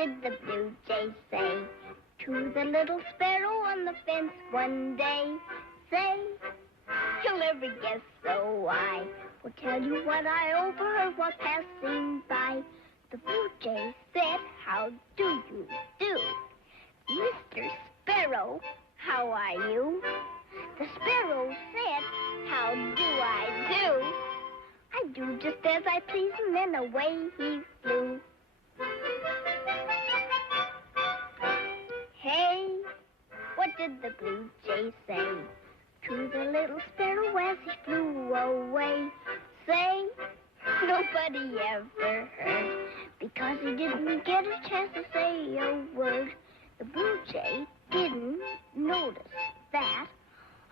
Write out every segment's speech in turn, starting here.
did the blue jay say to the little sparrow on the fence one day? Say, you'll never guess, so I will tell you what I overheard while passing by. The blue jay said, how do you do? Mr. Sparrow, how are you? The sparrow said, how do I do? I do just as I please, and then away he flew. Hey, what did the blue jay say to the little sparrow as he flew away? Say, nobody ever heard, because he didn't get a chance to say a word. The blue jay didn't notice that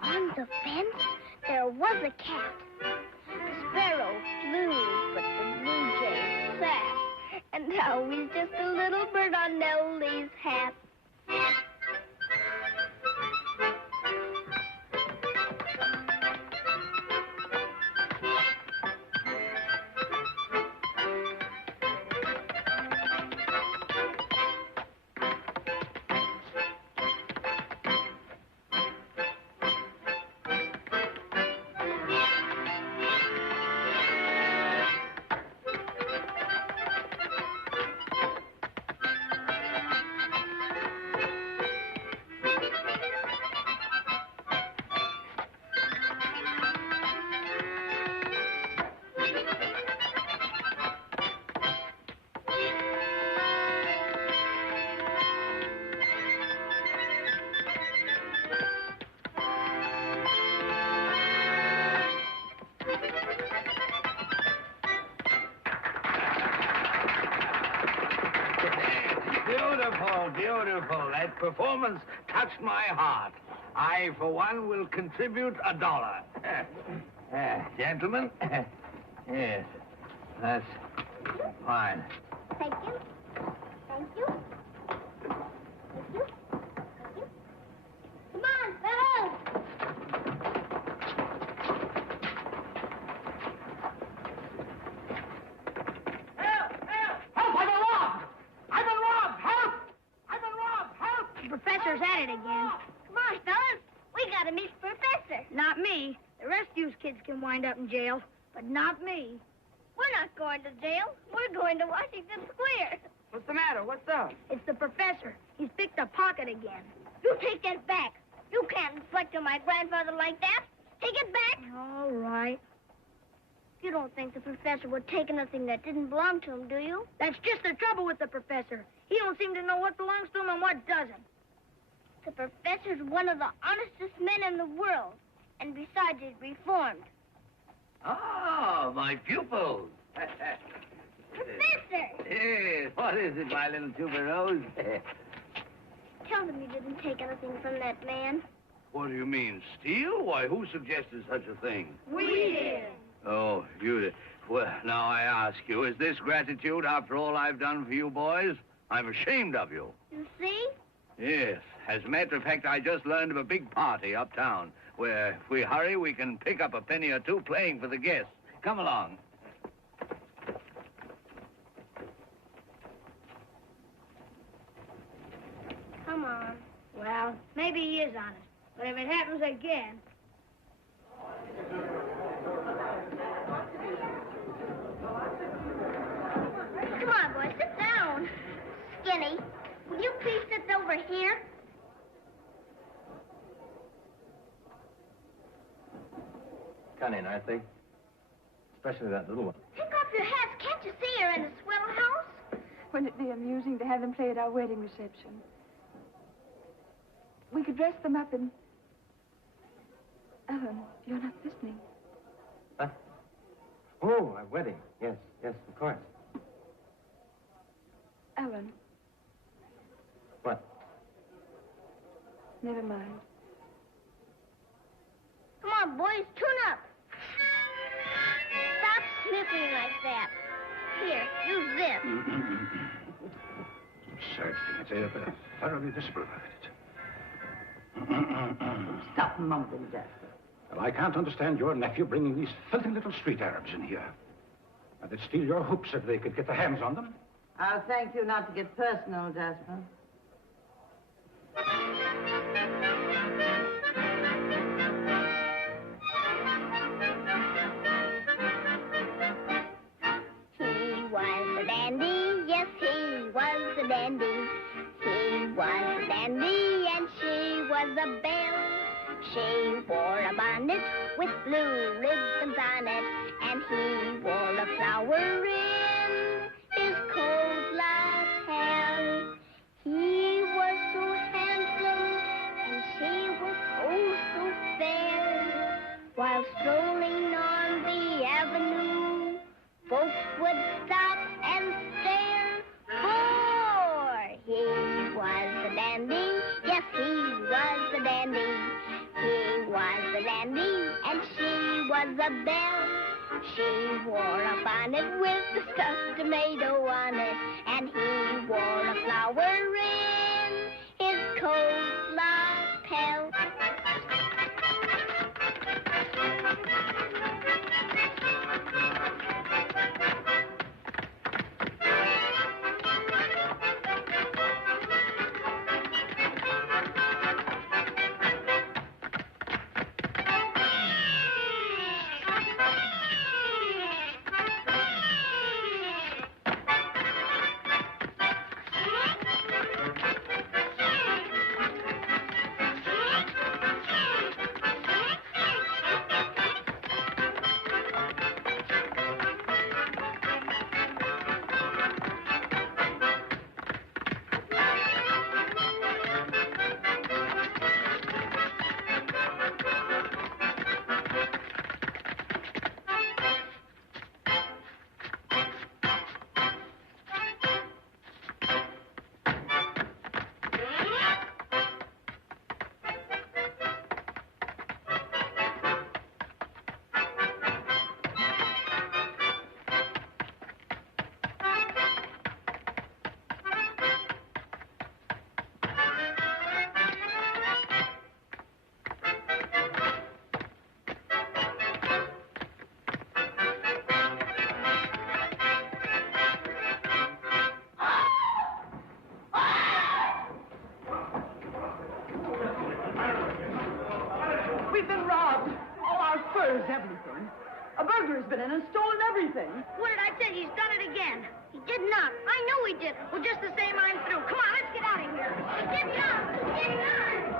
on the fence there was a cat. The sparrow flew, but the blue jay sat, and now he's just a little bird on Nellie's hat. Beautiful. That performance touched my heart. I, for one, will contribute $1. Gentlemen? Yes. That's fine. Thank you. Thank you. Thank you. Thank you. Come on, fellows! Help! Help! Help! I've been robbed! I've been robbed! Help! I've been robbed! Help! The professor's at it again. Come on, fellas. We gotta meet the professor. Not me. The rest of you kids can wind up in jail, but not me. We're not going to jail. We're going to Washington Square. What's the matter? What's up? It's the professor. He's picked a pocket again. You take that back. You can't reflect on my grandfather like that. Take it back. All right. You don't think the professor would take anything that didn't belong to him, do you? That's just the trouble with the professor. He don't seem to know what belongs to him and what doesn't. The professor's one of the honestest men in the world. And besides, he's reformed. Oh, my pupils. Professor! Yes, what is it, my little tuberose? Tell them you didn't take anything from that man. What do you mean, steal? Why, who suggested such a thing? We did. Oh, you did. Well, now I ask you, is this gratitude after all I've done for you boys? I'm ashamed of you. You see? Yes. As a matter of fact, I just learned of a big party uptown where if we hurry, we can pick up a penny or two playing for the guests. Come along. Come on. Well, maybe he is honest. But if it happens again... Come on, boys, sit down. Skinny, will you please sit over here? Cunning, aren't they? Especially that little one. Take off your hats. Can't you see you're in a swell house? Wouldn't it be amusing to have them play at our wedding reception? We could dress them up in... Ellen, you're not listening. Huh? Oh, our wedding. Yes, yes, of course. Ellen, What? never mind. Come on, boys, tune up. Stop sniffing like that. Here, use this. Absurd thing. It's thoroughly disappropriate. Stop mumbling, Jasper. Well, I can't understand your nephew bringing these filthy little street Arabs in here. Now, they'd steal your hoops if they could get their hands on them. I'll thank you not to get personal, Jasper. He was a dandy, yes, he was a dandy. He was a dandy and she was a belle. She wore a bonnet with blue ribbons on it, and he wore a flower in his coat lapel. He was so handsome and she was oh so fair. While strolling on the avenue, folks would stop and stare, for he was a dandy, yes, he was a dandy. He was a dandy and she was a belle. She wore a bonnet with a stuffed tomato on it, and he wore a flower in his coat lapel. We've been robbed. All our furs, everything. A burglar's been in and stolen everything. What did I tell you? He's done it again. He did not. I know he did. Well, just the same, I'm through. Come on, let's get out of here. Get down! Get down!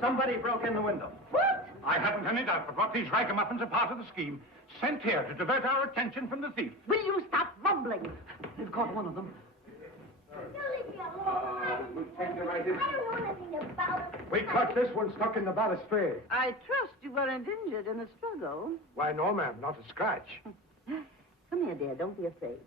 Somebody broke in the window. What? I haven't any doubt but what these ragamuffins are part of the scheme, sent here to divert our attention from the thief. Will you stop mumbling? They've caught one of them. You leave me alone. We'll take you right in. I don't know anything about it. We caught this one stuck in the balustrade. I trust you weren't injured in the struggle. Why, no, ma'am, not a scratch. Come here, dear. Don't be afraid.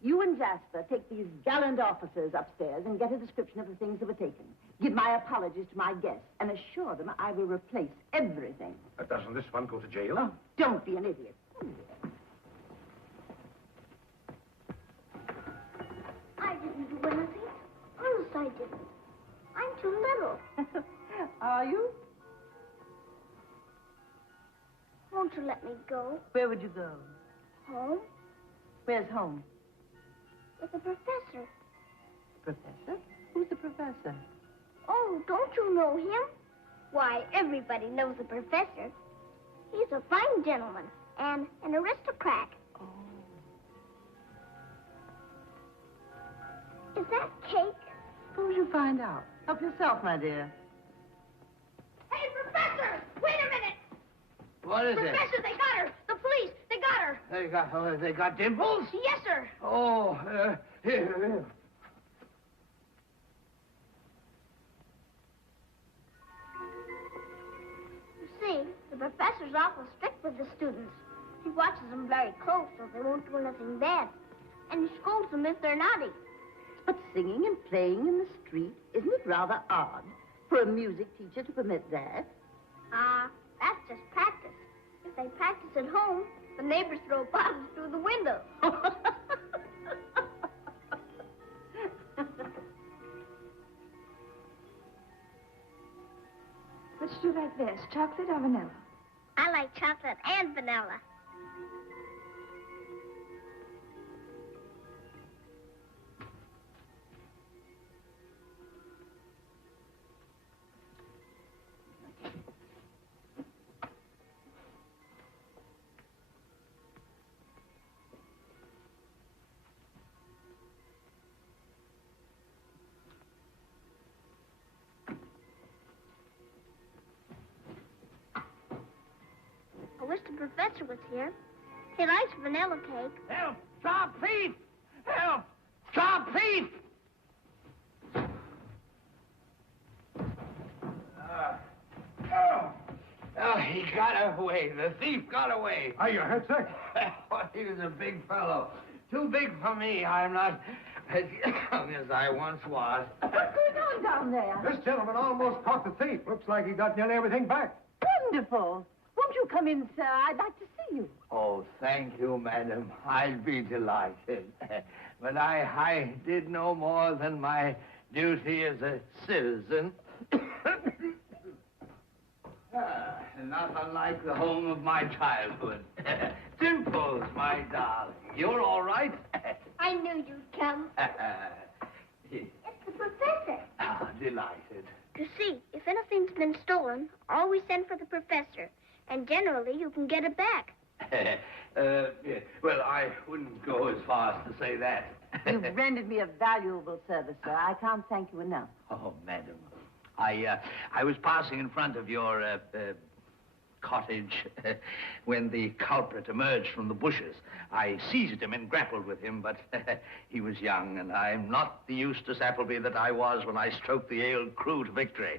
You and Jasper take these gallant officers upstairs and get a description of the things that were taken. Give my apologies to my guests and assure them I will replace everything. Doesn't this one go to jail? Oh, don't be an idiot. Come here. I didn't do anything. Honest, I didn't. I'm too little. Are you? Won't you let me go? Where would you go? Home? Where's home? With the professor. Professor? Who's the professor? Oh, don't you know him? Why, everybody knows the professor. He's a fine gentleman and an aristocrat. Oh. Is that cake? Suppose you find out. Help yourself, my dear. Hey, Professor! Wait a minute! What is it? Professor, they got her! The police, they got her! They got Dimples? Yes, sir! Oh, here. You see, the professor's awful strict with the students. He watches them very close so they won't do anything bad. And he scolds them if they're naughty. But singing and playing in the street, isn't it rather odd for a music teacher to permit that? That's just practice. If they practice at home, the neighbors throw bottles through the window. Which do you like best, chocolate or vanilla? I like chocolate and vanilla. I wish the professor was here. He likes vanilla cake. Help! Stop thief! Help! Stop thief! Oh, he got away. The thief got away. Are you hurt, sir? He was a big fellow. Too big for me. I'm not as young as I once was. What's going on down there? This gentleman almost caught the thief. Looks like he got nearly everything back. Wonderful. Won't you come in, sir? I'd like to see you. Oh, thank you, madam. I'd be delighted. But I did no more than my duty as a citizen. Not unlike the home of my childhood. Dimples, my darling. You're all right? I knew you'd come. It's the professor. Delighted. You see, if anything's been stolen, always send for the professor. And generally, you can get it back. Yeah. Well, I wouldn't go as far as to say that. You've rendered me a valuable service, sir. I can't thank you enough. Oh, madam. I was passing in front of your cottage when the culprit emerged from the bushes. I seized him and grappled with him, but he was young, and I'm not the Eustace Appleby that I was when I stroked the ale crew to victory.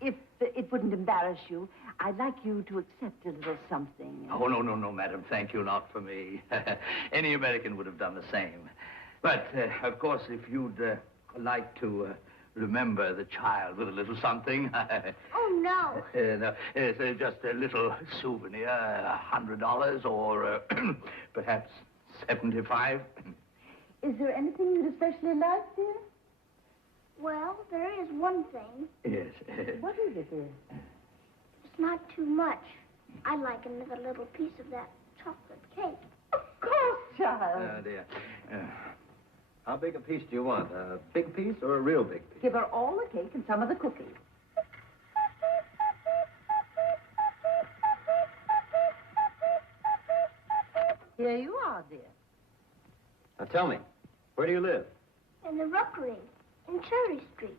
If it wouldn't embarrass you, I'd like you to accept a little something. Oh, no, madam. Thank you, not for me. Any American would have done the same. But, of course, if you'd like to remember the child with a little something. Oh, no. No, it's just a little souvenir, $100 or perhaps 75. Is there anything you'd especially like, dear? Well, there is one thing. Yes. What is it, dear? It's not too much. I'd like another little piece of that chocolate cake. Of course, child. Oh, dear. How big a piece do you want? A big piece or a real big piece? Give her all the cake and some of the cookies. Here you are, dear. Now, tell me, where do you live? In the rookery, in Cherry Street.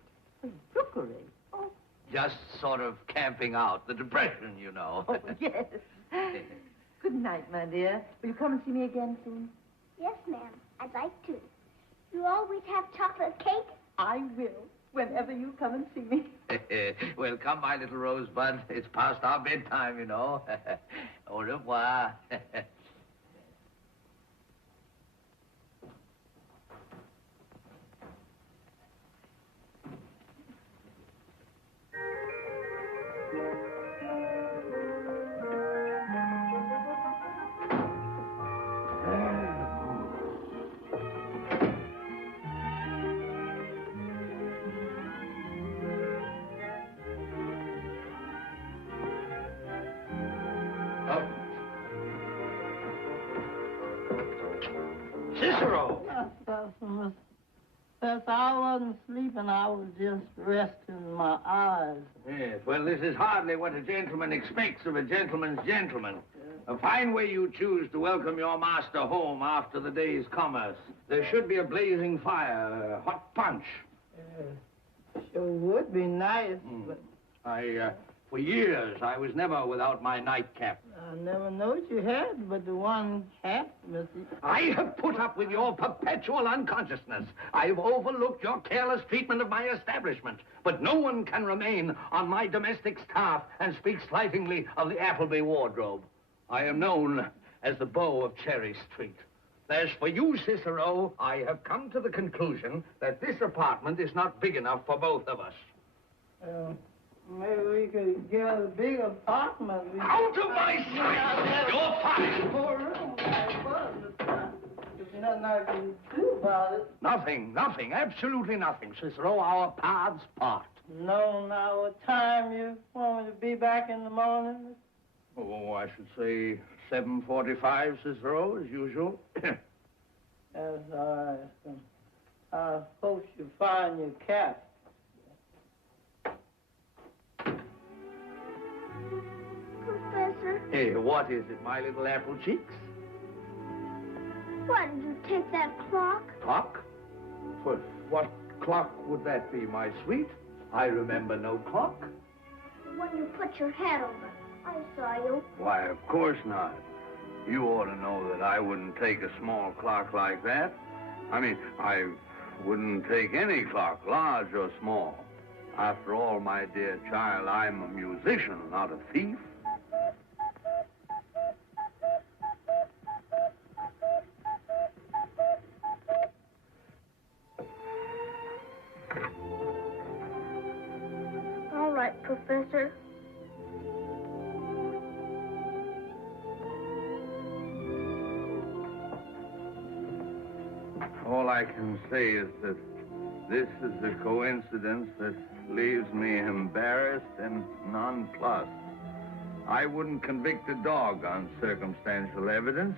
Rookery? Oh, Just sort of camping out. The depression, you know. Oh, yes. Good night, my dear. Will you come and see me again soon? yes, ma'am. I'd like to. You always have chocolate cake? I will, whenever you come and see me. Well, come, my little rosebud. It's past our bedtime, you know. Au revoir. Cicero! Yes, I wasn't sleeping. I was just resting my eyes. Yes, well, this is hardly what a gentleman expects of a gentleman's gentleman. A fine way you choose to welcome your master home after the day's commerce. There should be a blazing fire, hot punch. Sure would be nice, but For years, I was never without my nightcap. I never knowed you had but the one hat, Missy. I have put up with your perpetual unconsciousness. I've overlooked your careless treatment of my establishment. But no one can remain on my domestic staff and speak slightingly of the Appleby wardrobe. I am known as the Beau of Cherry Street. As for you, Cicero, I have come to the conclusion that this apartment is not big enough for both of us. Maybe we could get a big apartment. Out of my sight! You're fired! More room, there's nothing I can do about it. Nothing, absolutely nothing, Cicero. Our paths part. No, now what time you want me to be back in the morning? Oh, I should say 7:45, Cicero, as usual. That's all right. I hope you find your cat. Professor, Hey, what is it, my little apple cheeks? why did you take that clock? Clock? What clock would that be, my sweet? I remember no clock. When you put your hat over, I saw you. Why, of course not. You ought to know that I wouldn't take a small clock like that. I mean, I wouldn't take any clock, large or small. After all, my dear child, I'm a musician, not a thief. All right, Professor. All I can say is that this is a coincidence that leaves me embarrassed and nonplussed. I wouldn't convict a dog on circumstantial evidence,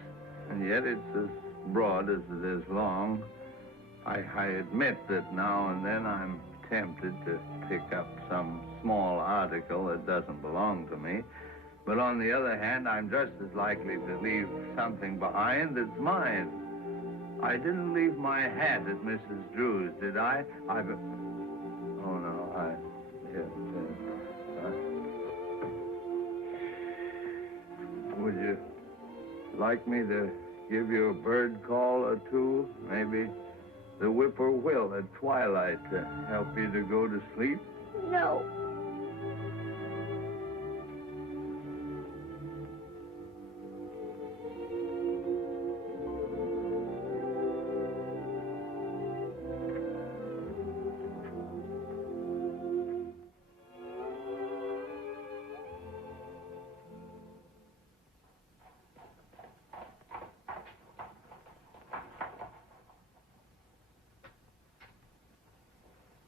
and yet it's as broad as it is long. I admit that now and then I'm tempted to pick up some small article that doesn't belong to me. But on the other hand, I'm just as likely to leave something behind that's mine. I didn't leave my hat at Mrs. Drew's, did I? Oh, no, yes. Would you like me to give you a bird call or two? Maybe the whippoorwill at twilight to help you to go to sleep? No.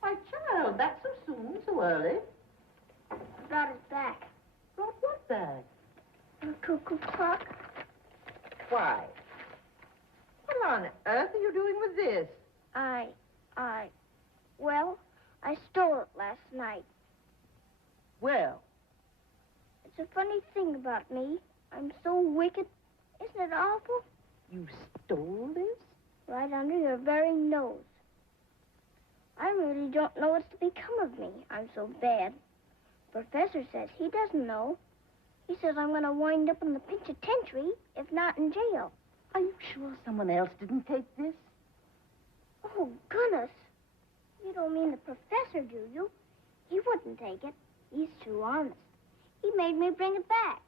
My child, back so soon, so early. I brought it back. Brought what back? The cuckoo clock. Why? What on earth are you doing with this? Well, I stole it last night. Well, It's a funny thing about me. I'm so wicked. Isn't it awful? you stole this? Right under your very nose. I really don't know what's to become of me. I'm so bad. Professor says he doesn't know. He says I'm going to wind up in the penitentiary, if not in jail. Are you sure someone else didn't take this? Oh, goodness. You don't mean the professor, do you? He wouldn't take it. He's too honest. He made me bring it back.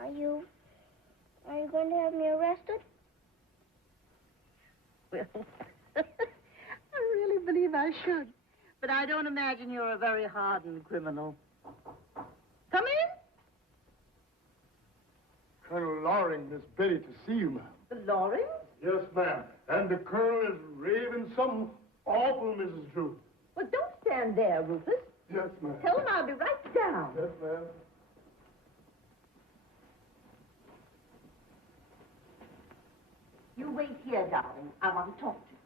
Are you going to have me arrested? Well, I really believe I should. But I don't imagine you're a very hardened criminal. Come in. Colonel Loring, Miss Betty, to see you, ma'am. The Loring? Yes, ma'am. And the colonel is raving something awful, Mrs. Drew. Well, don't stand there, Rufus. Yes, ma'am. Tell him I'll be right down. Yes, ma'am. You wait here, darling. I want to talk to you.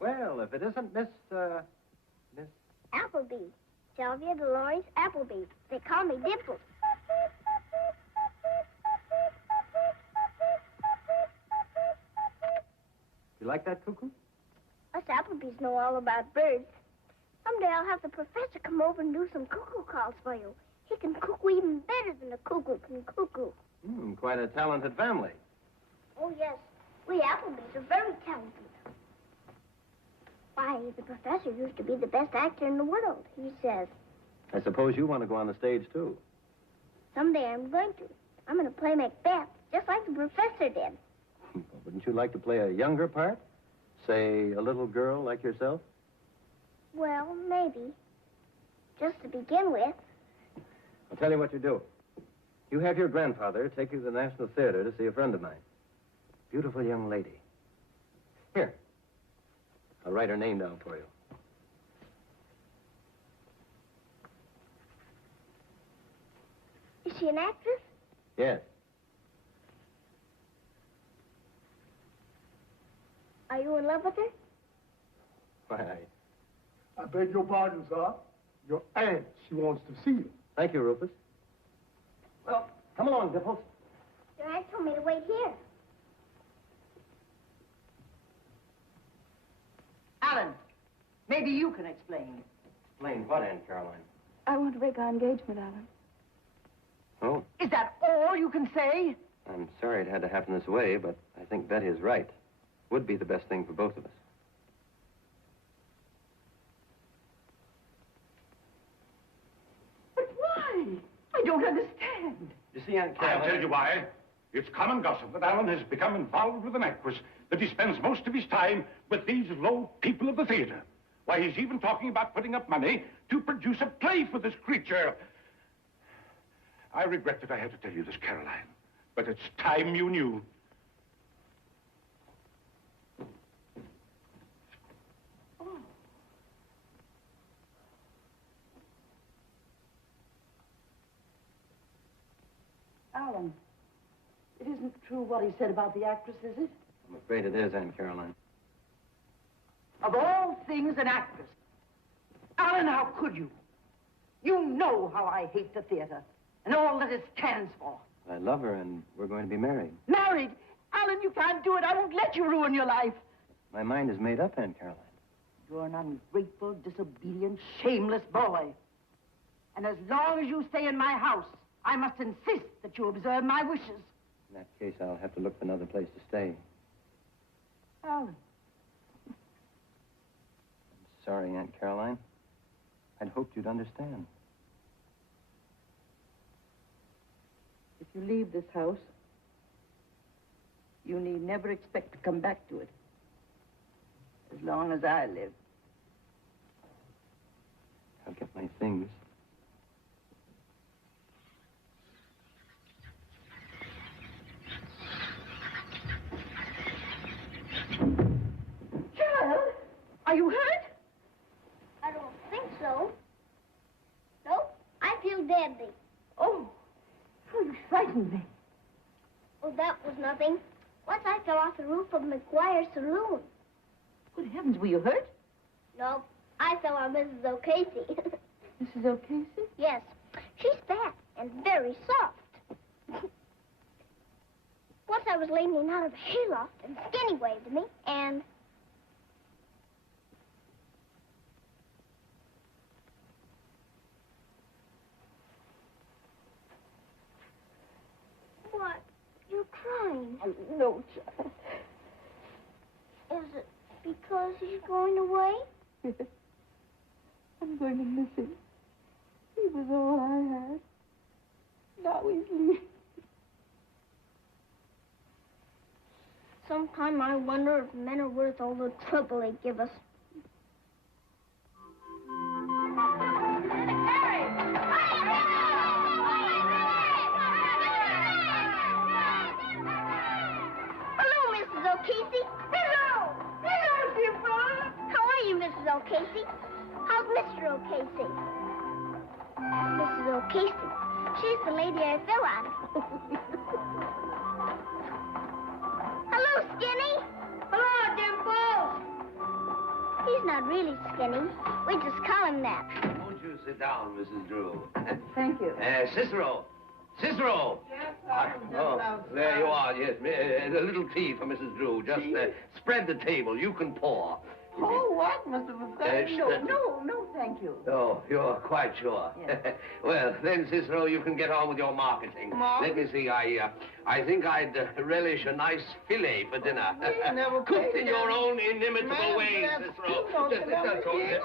Well, if it isn't Miss Appleby. Sylvia Dolores Appleby. They call me Dimples. You like that cuckoo? Us Applebys know all about birds. Someday I'll have the professor come over and do some cuckoo calls for you. He can cuckoo even better than a cuckoo can cuckoo. Quite a talented family. Oh, yes. We Applebys are very talented. Why, the professor used to be the best actor in the world, he says. I suppose you want to go on the stage, too. Someday I'm going to. I'm going to play Macbeth, just like the professor did. Well, wouldn't you like to play a younger part? Say, a little girl like yourself? Well, maybe. Just to begin with. I'll tell you what you do. You have your grandfather take you to the National Theater to see a friend of mine. Beautiful young lady. Here. I'll write her name down for you. Is she an actress? Yes. Are you in love with her? Why, I beg your pardon, sir. Your aunt, she wants to see you. thank you, Rufus. Well, come along, Dimples. Your aunt told me to wait here. Alan, maybe you can explain. Explain what, Aunt Caroline? I want to break our engagement, Alan. Oh, Is that all you can say? I'm sorry it had to happen this way, but I think Betty is right. Would be the best thing for both of us. But why? I don't understand. You see, Aunt I'll Caroline... tell you why. It's common gossip that Alan has become involved with an actress, that he spends most of his time with these low people of the theater. Why, he's even talking about putting up money to produce a play for this creature. I regret that I had to tell you this, Caroline, but it's time you knew. Alan, it isn't true what he said about the actress, is it? I'm afraid it is, Aunt Caroline. Of all things, an actress. Alan, how could you? You know how I hate the theater and all that it stands for. I love her, and we're going to be married. Married? Alan, you can't do it. I won't let you ruin your life. My mind is made up, Aunt Caroline. You're an ungrateful, disobedient, shameless boy. And as long as you stay in my house, I must insist that you observe my wishes. In that case, I'll have to look for another place to stay. Alan. I'm sorry, Aunt Caroline. I'd hoped you'd understand. If you leave this house, you need never expect to come back to it. As long as I live. I'll get my things. Child, are you hurt? I don't think so. Nope, I feel deadly. Oh, you frightened me. Oh, that was nothing. Once I fell off the roof of McGuire's saloon. Good heavens, were you hurt? Nope, I fell on Mrs. O'Casey. Mrs. O'Casey? Yes, she's fat and very soft. Once I was leaning out of a hayloft and Skinny waved to me, and... What? You're crying. No, child. Is it because he's going away? Yes. I'm going to miss him. He was all I had. Now he's leaving. Sometime I wonder if men are worth all the trouble they give us. Hello, Mrs. O'Casey. Hello. Hello, Dimples. How are you, Mrs. O'Casey? How's Mr. O'Casey? Mrs. O'Casey. She's the lady I fell on. Hello, Skinny. Hello, Dimples. He's not really Skinny. We just call him that. Won't you sit down, Mrs. Drew? Thank you. Cicero. Cicero. Yes, Oh, there you are, yes. A little tea for Mrs. Drew. Just spread the table. You can pour. Oh, what, Mr. Professor? No, thank you. Oh, you're quite sure. Yes. Well, then, Cicero, you can get on with your marketing. Let me see. I think I'd relish a nice fillet for dinner. never Cooked paid in your them. own inimitable Man, way, that's Cicero. too Just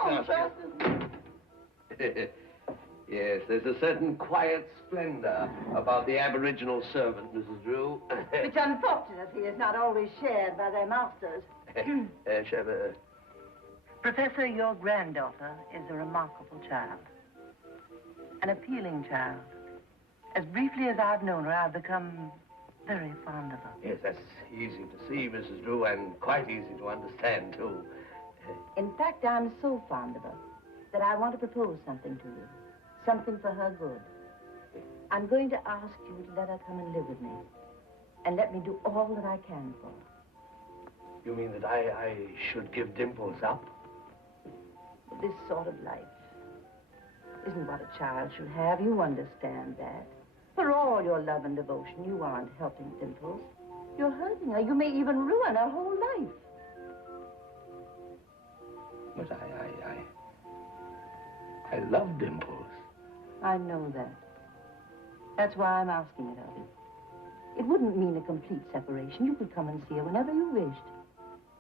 much. Yes, there's a certain quiet splendor about the aboriginal servant, Mrs. Drew. Which unfortunately is not always shared by their masters. Professor, your granddaughter is a remarkable child. An appealing child. As briefly as I've known her, I've become very fond of her. Yes, that's easy to see, Mrs. Drew, and quite easy to understand, too. In fact, I'm so fond of her that I want to propose something to you. Something for her good. I'm going to ask you to let her come and live with me. And let me do all that I can for her. You mean that I should give Dimples up? This sort of life isn't what a child should have. You understand that. For all your love and devotion, you aren't helping Dimples. You're hurting her. You may even ruin her whole life. But I love Dimples. I know that. That's why I'm asking it of you. It wouldn't mean a complete separation. You could come and see her whenever you wished.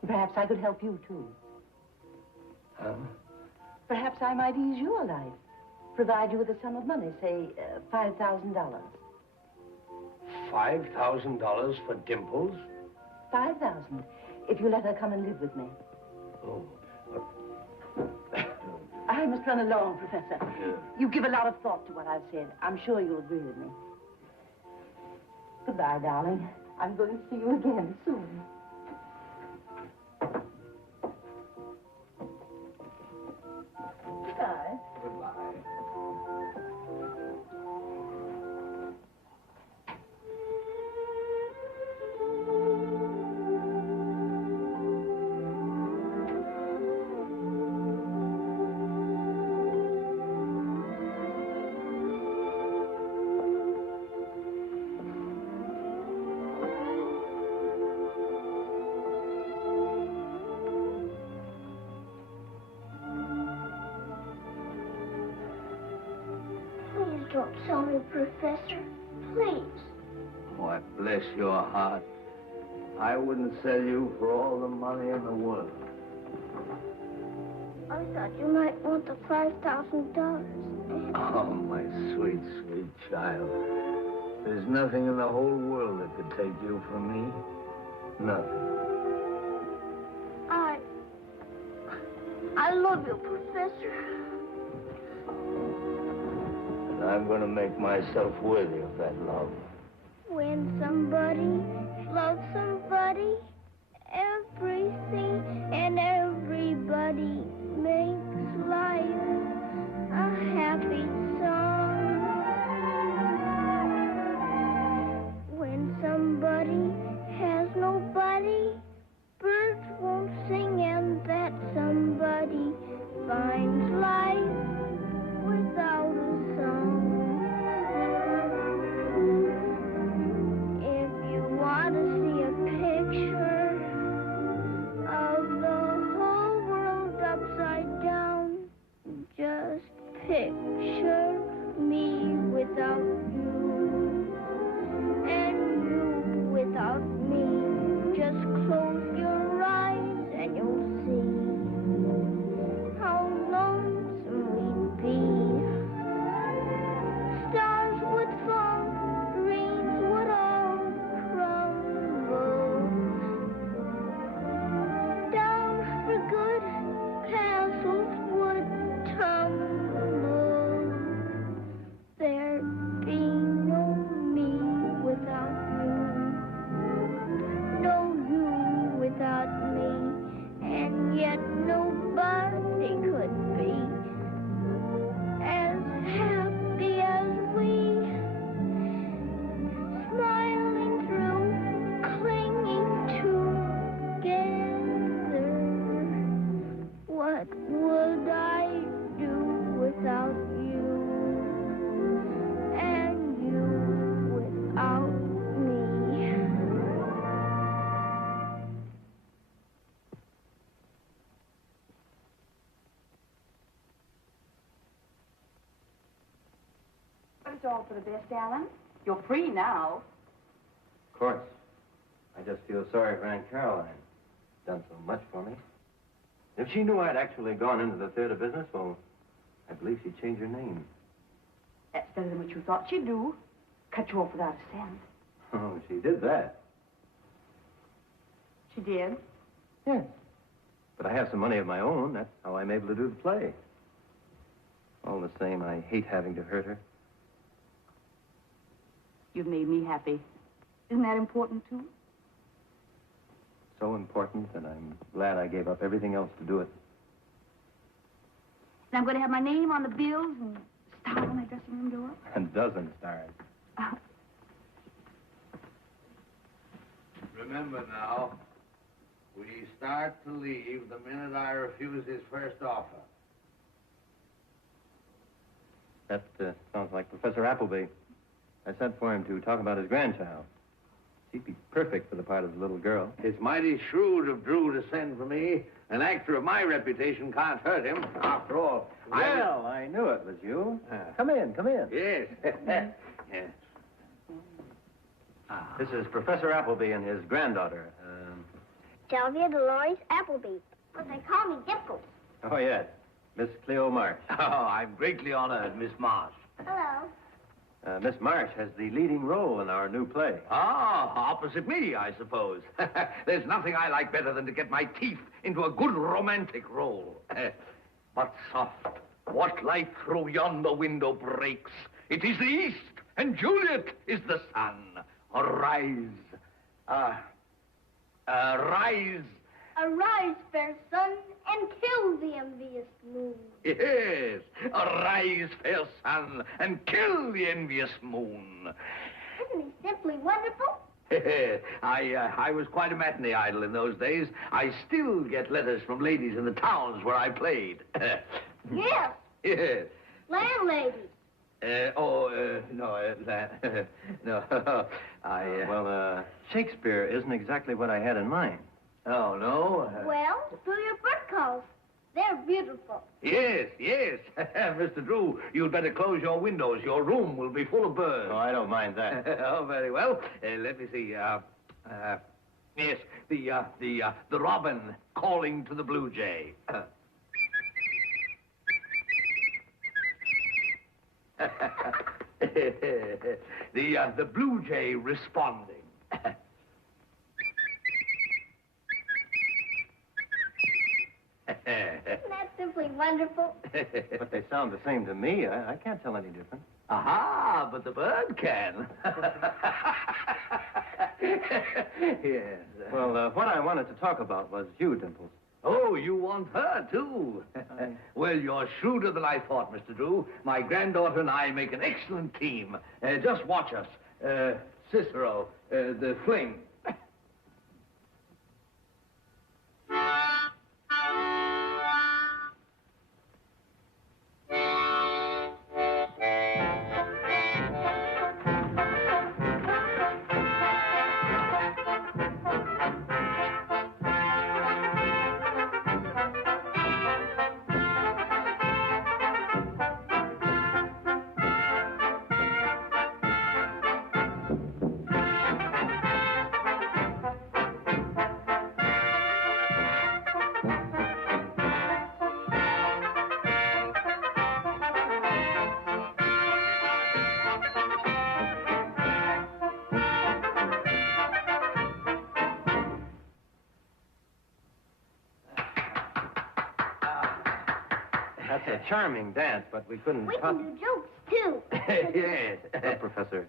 Perhaps I could help you, too. Huh? Perhaps I might ease your life. Provide you with a sum of money, say, $5,000. $5,000 for Dimples? 5,000, if you let her come and live with me. Oh. I must run along, Professor. Yeah. You give a lot of thought to what I've said. I'm sure you'll agree with me. Goodbye, darling. I'm going to see you again soon. Goodbye. Goodbye. Please don't sell me, Professor. Please. Why, bless your heart. I wouldn't sell you for all the money in the world. I thought you might want the $5,000. Oh, my sweet, sweet child. There's nothing in the whole world that could take you from me. Nothing. I love you, Professor. And I'm going to make myself worthy of that love. When somebody loves somebody, everything and everybody makes life a happy song. When somebody has nobody, birds won't sing, and that somebody finds life without a song. If you want to see a it's all for the best, Alan. You're free now. Of course. I just feel sorry for Aunt Caroline. Done so much for me. If she knew I'd actually gone into the theater business, well, I believe she'd change her name. That's better than what you thought she'd do. Cut you off without a cent. Oh, she did that. She did? Yes. But I have some money of my own. That's how I'm able to do the play. All the same, I hate having to hurt her. You've made me happy. Isn't that important, too? So important that I'm glad I gave up everything else to do it. And I'm going to have my name on the bills and a star on my dressing room door. A dozen stars. Remember now, we start to leave the minute I refuse his first offer. That sounds like Professor Appleby. I sent for him to talk about his grandchild. She'd be perfect for the part of the little girl. It's mighty shrewd of Drew to send for me. An actor of my reputation can't hurt him. After all, Well, I knew it was you. Come in, come in. Yes. Yes. This is Professor Appleby and his granddaughter. Sylvia Dolores Appleby. But they call me Dimples. Oh, yes. Miss Cleo Marsh. Oh, I'm greatly honored, Miss Marsh. Hello. Miss Marsh has the leading role in our new play. Ah, opposite me, I suppose. There's nothing I like better than to get my teeth into a good romantic role. But soft, what light through yonder window breaks? It is the east, and Juliet is the sun. Arise. Rise. Arise, fair sun, and kill the envious moon. Yes, arise, fair sun, and kill the envious moon. Isn't he simply wonderful? I was quite a matinee idol in those days. I still get letters from ladies in the towns where I played. Yes. Yes. Landladies. No, Shakespeare isn't exactly what I had in mind. Oh, no? Well, do your bird calls. They're beautiful. Yes. Mr. Drew, you'd better close your windows. Your room will be full of birds. Oh, I don't mind that. Oh, very well. Let me see. Yes, the robin calling to the blue jay. The blue jay responding. Isn't that simply wonderful? But they sound the same to me. I can't tell any difference. Aha, but the bird can. Yes. Well, what I wanted to talk about was you, Dimples. Oh, you want her, too? Well, you're shrewder than I thought, Mr. Drew. My granddaughter and I make an excellent team. Just watch us. Cicero, the fling. That's a charming dance, but we couldn't... We can do jokes, too. Yes. Look, Professor,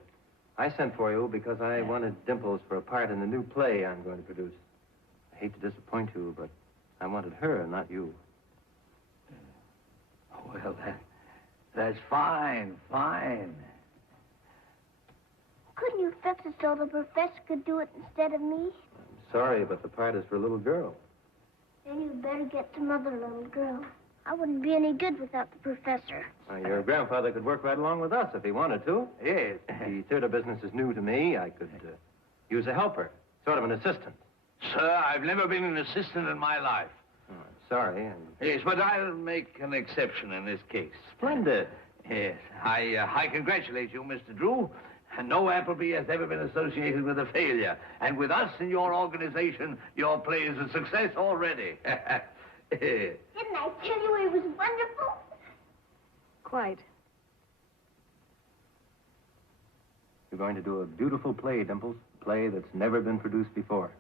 I sent for you because I wanted Dimples for a part in the new play I'm going to produce. I hate to disappoint you, but I wanted her, not you. Well, that's fine. Couldn't you fix it so the professor could do it instead of me? I'm sorry, but the part is for a little girl. Then you'd better get some other little girl. I wouldn't be any good without the professor. Your grandfather could work right along with us if he wanted to. Yes. The theater business is new to me. I could use a helper, sort of an assistant. Sir, I've never been an assistant in my life. Oh, I'm sorry. Yes, but I'll make an exception in this case. Splendid. Yes, I congratulate you, Mr. Drew. And no Appleby has ever been associated with a failure. And with us in your organization, your play is a success already. Didn't I tell you it was wonderful? Quite. You're going to do a beautiful play, Dimples. A play that's never been produced before.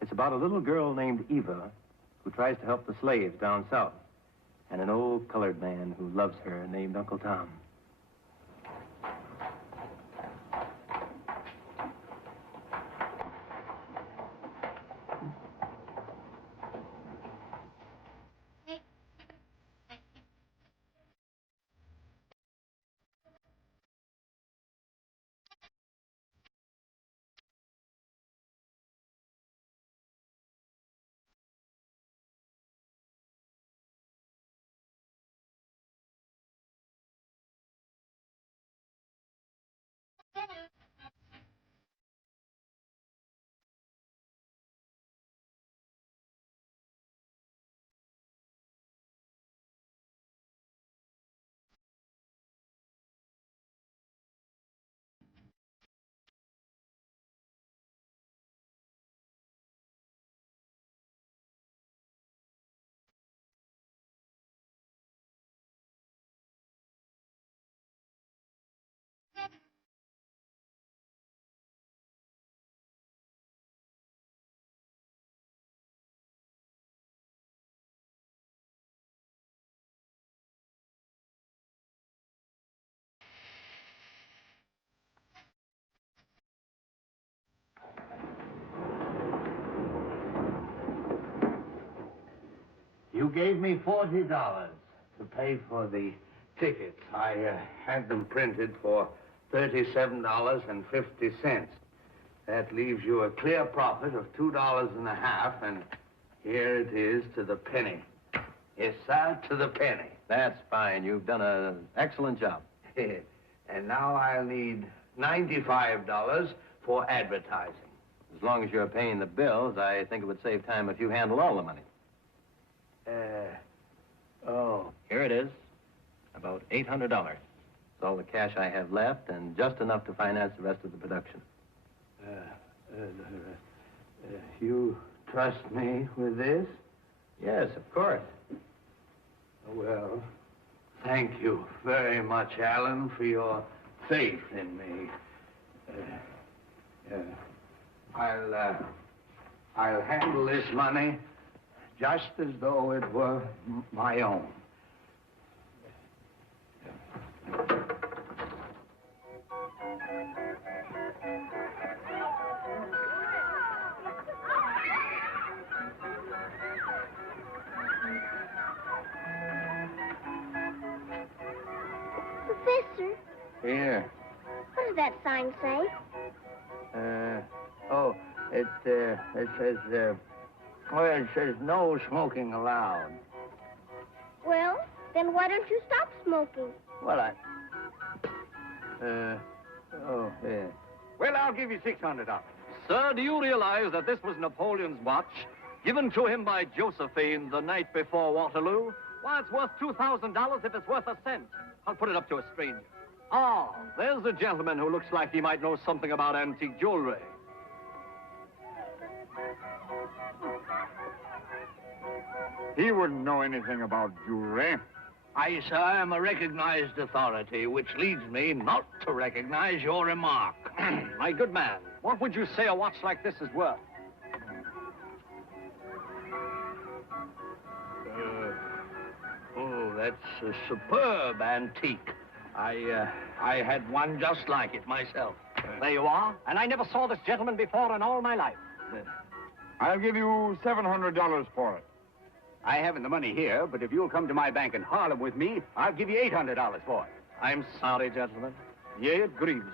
It's about a little girl named Eva who tries to help the slaves down south, and an old colored man who loves her named Uncle Tom. You gave me $40 to pay for the tickets. I had them printed for $37.50. That leaves you a clear profit of $2.50, and here it is to the penny. Yes, sir, to the penny. That's fine. You've done an excellent job. And now I'll need $95 for advertising. As long as you're paying the bills, I think it would save time if you handle all the money. Here it is. About $800. It's all the cash I have left, and just enough to finance the rest of the production. You trust me with this? Yes, of course. Well, thank you very much, Alan, for your faith in me. I'll handle this money just as though it were my own. Professor, Here. what does that sign say? It says no smoking allowed. Well, then why don't you stop smoking? Well, yeah. Well, I'll give you $600. Sir, do you realize that this was Napoleon's watch, given to him by Josephine the night before Waterloo? Why, it's worth $2,000 if it's worth a cent. I'll put it up to a stranger. Ah, there's a gentleman who looks like he might know something about antique jewelry. He wouldn't know anything about jewelry. I, sir, am a recognized authority, which leads me not to recognize your remark. My good man, what would you say a watch like this is worth? That's a superb antique. I had one just like it myself. There you are. And I never saw this gentleman before in all my life. I'll give you $700 for it. I haven't the money here, but if you'll come to my bank in Harlem with me, I'll give you $800 for it. I'm sorry, gentlemen. Yea, it grieves me.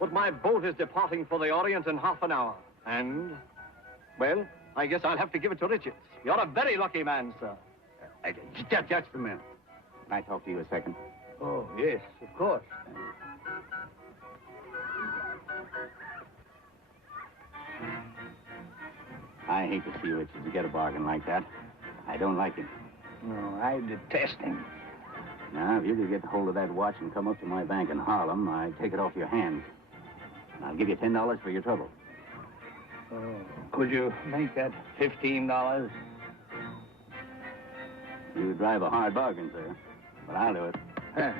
But my boat is departing for the Orient in half an hour. And, well, I guess I'll have to give it to Richards. You're a very lucky man, sir. Just a minute. Can I talk to you a second? Oh, yes, of course. I hate to see Richards get a bargain like that. I don't like him. No, I detest him. Now, if you could get hold of that watch and come up to my bank in Harlem, I'd take it off your hands. And I'll give you $10 for your trouble. Oh, could you make that $15? You drive a hard bargain, sir. But I'll do it. There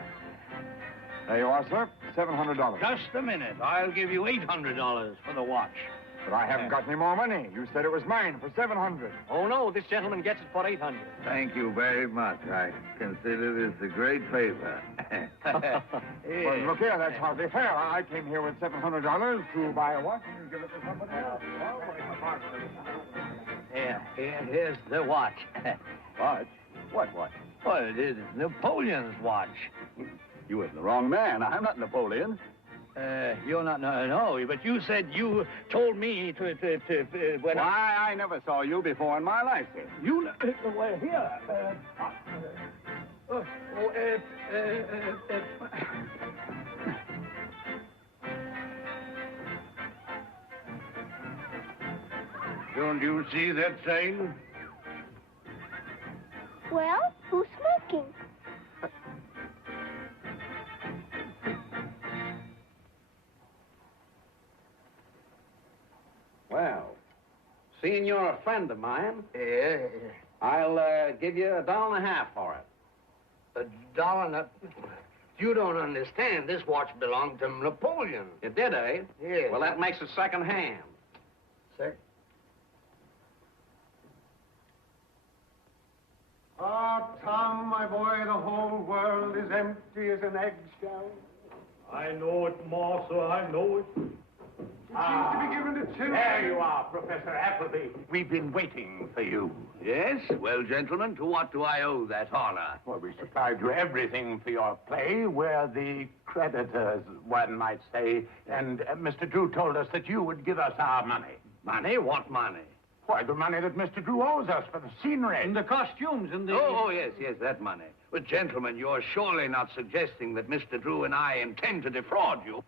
you are, sir. $700. Just a minute. I'll give you $800 for the watch. But I haven't got any more money. You said it was mine for $700. Oh, no, this gentleman gets it for $800. Thank you very much. I consider this a great favor. Well, look here, that's hardly fair. I came here with $700 to buy a watch and give it to somebody else. Here's the watch. Watch? What watch? Well, it is Napoleon's watch. You were the wrong man. I'm not Napoleon. You're not, no, but you said you told me to when Why, I never saw you before in my life, sir. You, well, here, Don't you see that sign? Well, who's smoking? Well, seeing you're a friend of mine, I'll give you $1.50 for it. $1.50? You don't understand. This watch belonged to Napoleon. It did, eh? Yeah. Well, that makes it second-hand. Ah, Tom, my boy, the whole world is empty as an eggshell. I know it, Martha, I know it. It seems to be given to children. There you are, Professor Appleby. We've been waiting for you. Yes? Well, gentlemen, to what do I owe that honor? Well, we supplied you everything for your play. We're the creditors, one might say. And Mr. Drew told us that you would give us our money. Money? What money? Why, the money that Mr. Drew owes us for the scenery. And the costumes and the... Oh, yes, that money. But, gentlemen, you're surely not suggesting that Mr. Drew and I intend to defraud you.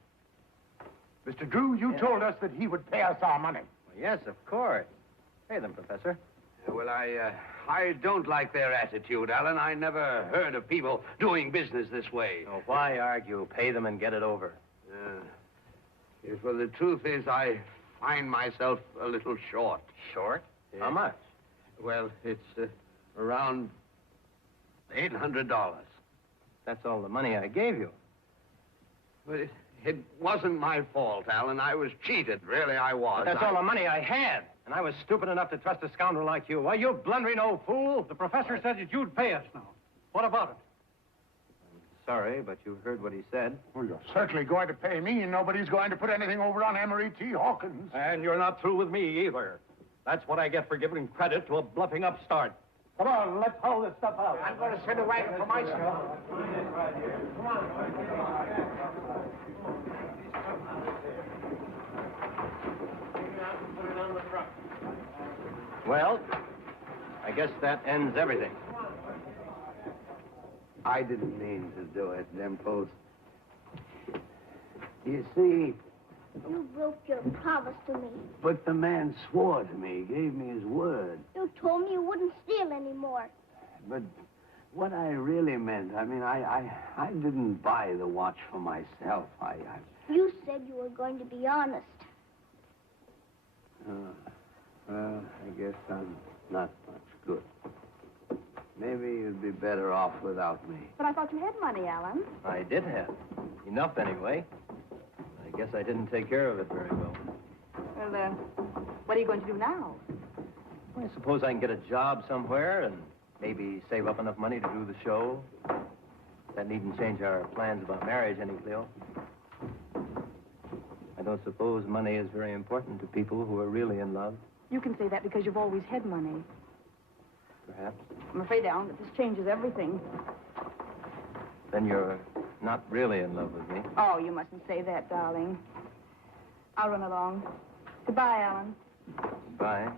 Mr. Drew, you told us that he would pay us our money. Well, yes, of course. Pay them, Professor. Well, I don't like their attitude, Alan. I never heard of people doing business this way. Oh, why argue? Pay them and get it over. Yes, well, the truth is I find myself a little short. Short? Yes. How much? Well, it's around $800. That's all the money I gave you. But it wasn't my fault, Alan. I was cheated. Really, I was. But that's all the money I had. And I was stupid enough to trust a scoundrel like you. Why, you blundering old fool. The professor said that you'd pay us now. What about it? Sorry, but you heard what he said. Well, you're certainly going to pay me, and nobody's going to put anything over on Emery T. Hawkins. And you're not through with me either. That's what I get for giving credit to a bluffing upstart. Come on, let's haul this stuff out. I'm going to send a wagon for myself. Come on. Well, I guess that ends everything. I didn't mean to do it, Dimples. You see, You broke your promise to me. but the man swore to me, gave me his word. You told me you wouldn't steal anymore. But what I really meant, I mean, I didn't buy the watch for myself. You said you were going to be honest. Well, I guess I'm not much good. Maybe you'd be better off without me. But I thought you had money, Alan. I did have. Enough, anyway. I guess I didn't take care of it very well. Well, what are you going to do now? I suppose I can get a job somewhere and maybe save up enough money to do the show. That needn't change our plans about marriage any, Cleo. I don't suppose money is very important to people who are really in love. You can say that because you've always had money. Perhaps. I'm afraid, Alan, that this changes everything. Then you're not really in love with me. Oh, you mustn't say that, darling. I'll run along. Goodbye, Alan. Bye.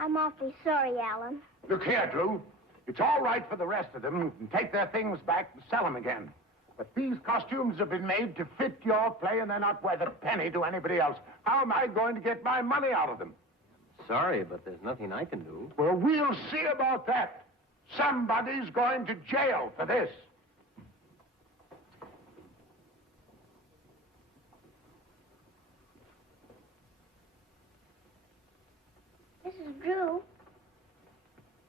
I'm awfully sorry, Alan. Look here, Drew. It's all right for the rest of them and take their things back and sell them again. But these costumes have been made to fit your play, and they're not worth a penny to anybody else. How am I going to get my money out of them? Sorry, but there's nothing I can do. Well, we'll see about that. Somebody's going to jail for this. Mrs. Drew,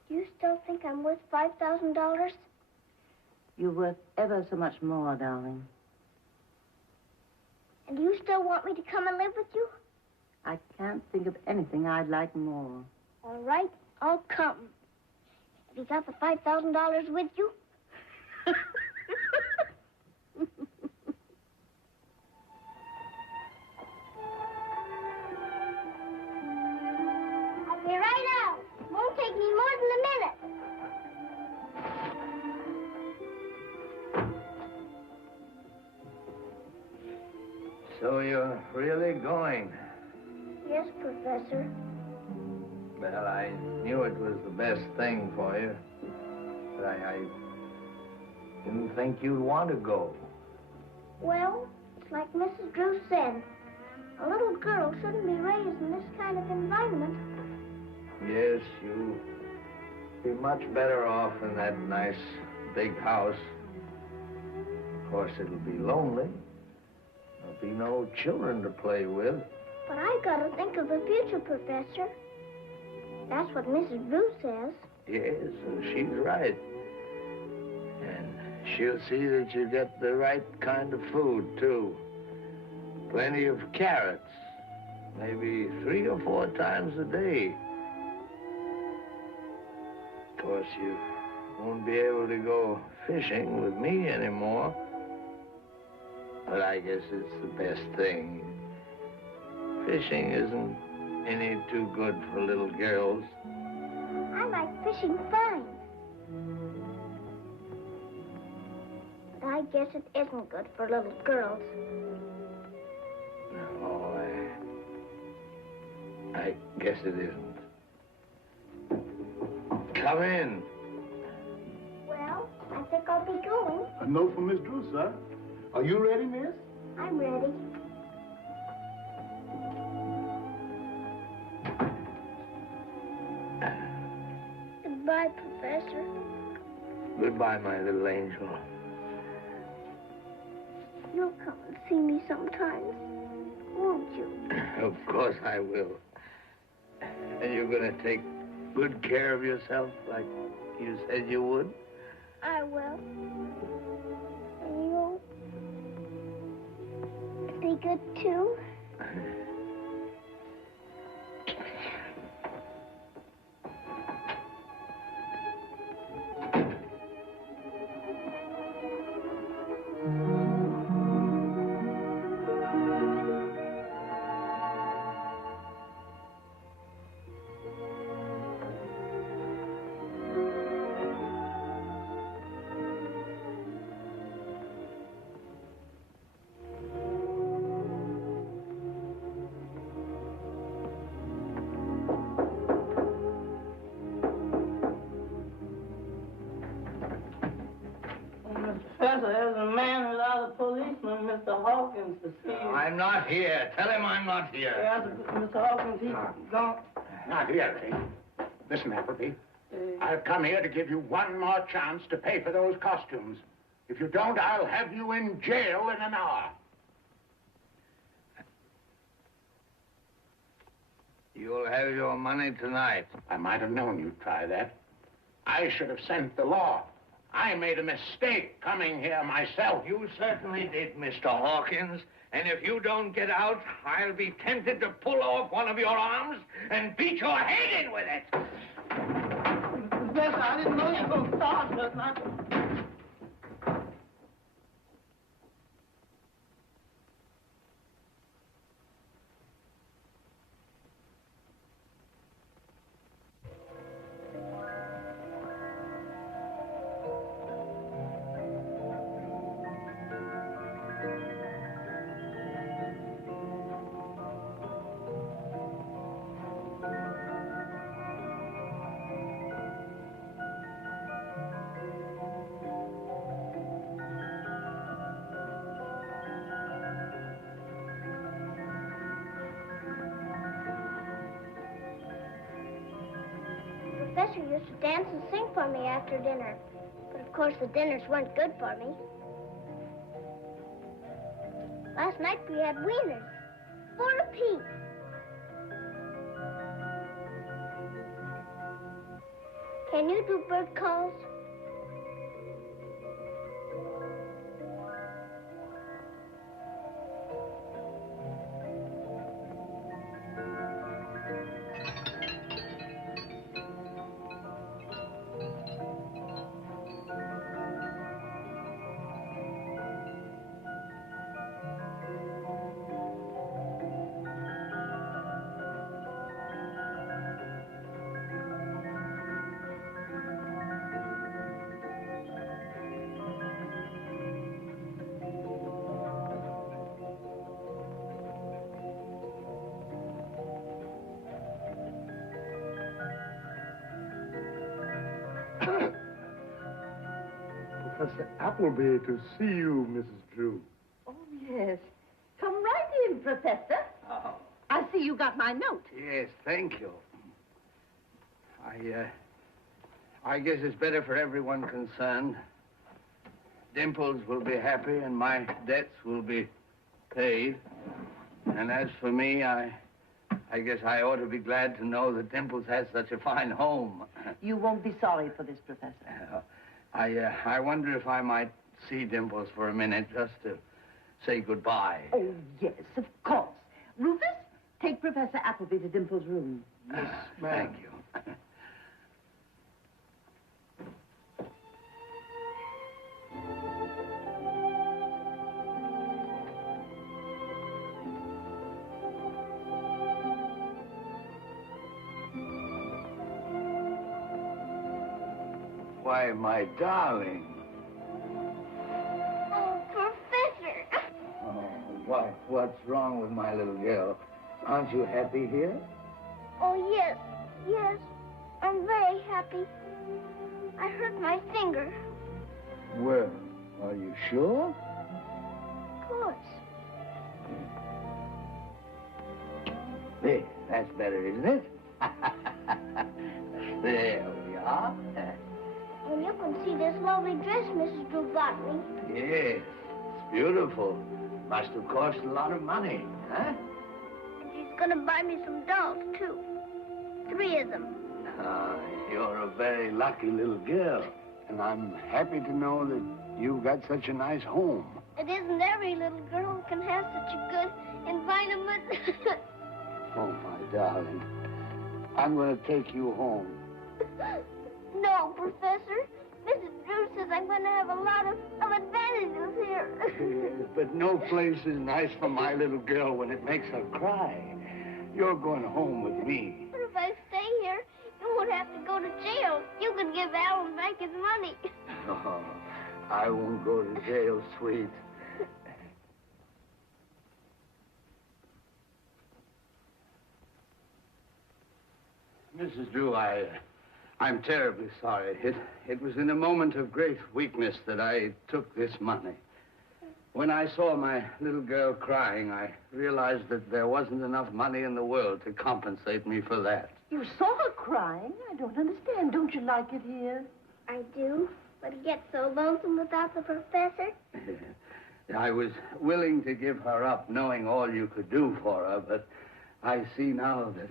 do you still think I'm worth $5,000? You're worth ever so much more, darling. And do you still want me to come and live with you? I can't think of anything I'd like more. All right, I'll come. Have you got the $5,000 with you? I'll be right out. Won't take me more than a minute. So you're really going? Yes, Professor. Well, I knew it was the best thing for you. But I didn't think you'd want to go. Well, it's like Mrs. Drew said. A little girl shouldn't be raised in this kind of environment. Yes, you'll be much better off in that nice big house. Of course, it'll be lonely. There'll be no children to play with. But I gotta think of the future, Professor. That's what Mrs. Drew says. Yes, and she's right. And she'll see that you get the right kind of food, too. Plenty of carrots. Maybe 3 or 4 times a day. Of course, you won't be able to go fishing with me anymore. But I guess it's the best thing. Fishing isn't any too good for little girls. I like fishing fine. But I guess it isn't good for little girls. No, I guess it isn't. Come in. Well, I think I'll be going. A note from Miss Drew, sir. Are you ready, miss? I'm ready. Goodbye, Professor. Goodbye, my little angel. You'll come and see me sometimes, won't you? Of course I will. And you're going to take good care of yourself like you said you would? I will. And you'll be good, too? Professor, there's a man without a policeman, Mr. Hawkins, to see you. I'm not here. Tell him I'm not here. Yes, Mr. Hawkins, he's gone. Not here, eh? Listen, Appleby. I've come here to give you one more chance to pay for those costumes. If you don't, I'll have you in jail in an hour. You'll have your money tonight. I might have known you'd try that. I should have sent the law. I made a mistake coming here myself. You certainly did, Mr. Hawkins. And if you don't get out, I'll be tempted to pull off one of your arms and beat your head in with it. Professor, I didn't know you were going to start last night. Professor used to dance and sing for me after dinner. But of course the dinners weren't good for me. Last night we had wieners. 4 apiece. Can you do bird calls? Professor Appleby to see you, Mrs. Drew. Oh, yes. Come right in, Professor. Oh. I see you got my note. Yes, thank you. I guess it's better for everyone concerned. Dimples will be happy and my debts will be paid. And as for me, I guess I ought to be glad to know that Dimples has such a fine home. You won't be sorry for this, Professor. I wonder if I might see Dimples for a minute just to say goodbye. Oh, yes, of course. Rufus, take Professor Appleby to Dimples' room. Yes, thank you. Why, my darling. Oh, Professor. Oh, what's wrong with my little girl? Aren't you happy here? Oh, yes. Yes. I'm very happy. I hurt my finger. Well, are you sure? Of course. There, that's better, isn't it? There we are. And you can see this lovely dress Mrs. Drew bought me. Yes, it's beautiful. Must have cost a lot of money, huh? And she's going to buy me some dolls, too. 3 of them. You're a very lucky little girl. And I'm happy to know that you've got such a nice home. It isn't every little girl who can have such a good environment. Oh, my darling. I'm going to take you home. No, Professor. Mrs. Drew says I'm going to have a lot of advantages here. Yes, but no place is nice for my little girl when it makes her cry. You're going home with me. But if I stay here, you won't have to go to jail. You could give Alan back his money. Oh, I won't go to jail, sweet. Mrs. Drew, I'm terribly sorry. It was in a moment of great weakness that I took this money. When I saw my little girl crying, I realized that there wasn't enough money in the world to compensate me for that. You saw her crying? I don't understand. Don't you like it here? I do, but it gets so lonesome without the professor. I was willing to give her up, knowing all you could do for her, but I see now that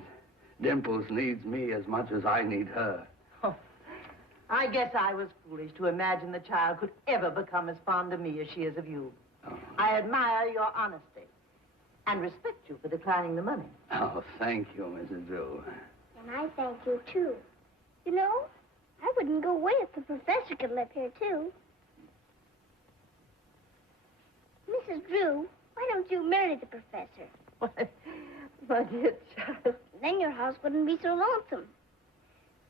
Dimples needs me as much as I need her. Oh, I guess I was foolish to imagine the child could ever become as fond of me as she is of you. Oh. I admire your honesty and respect you for declining the money. Oh, thank you, Mrs. Drew. And I thank you, too. You know, I wouldn't go away if the professor could live here, too. Mrs. Drew, why don't you marry the professor? Why, my dear child. Then your house wouldn't be so lonesome.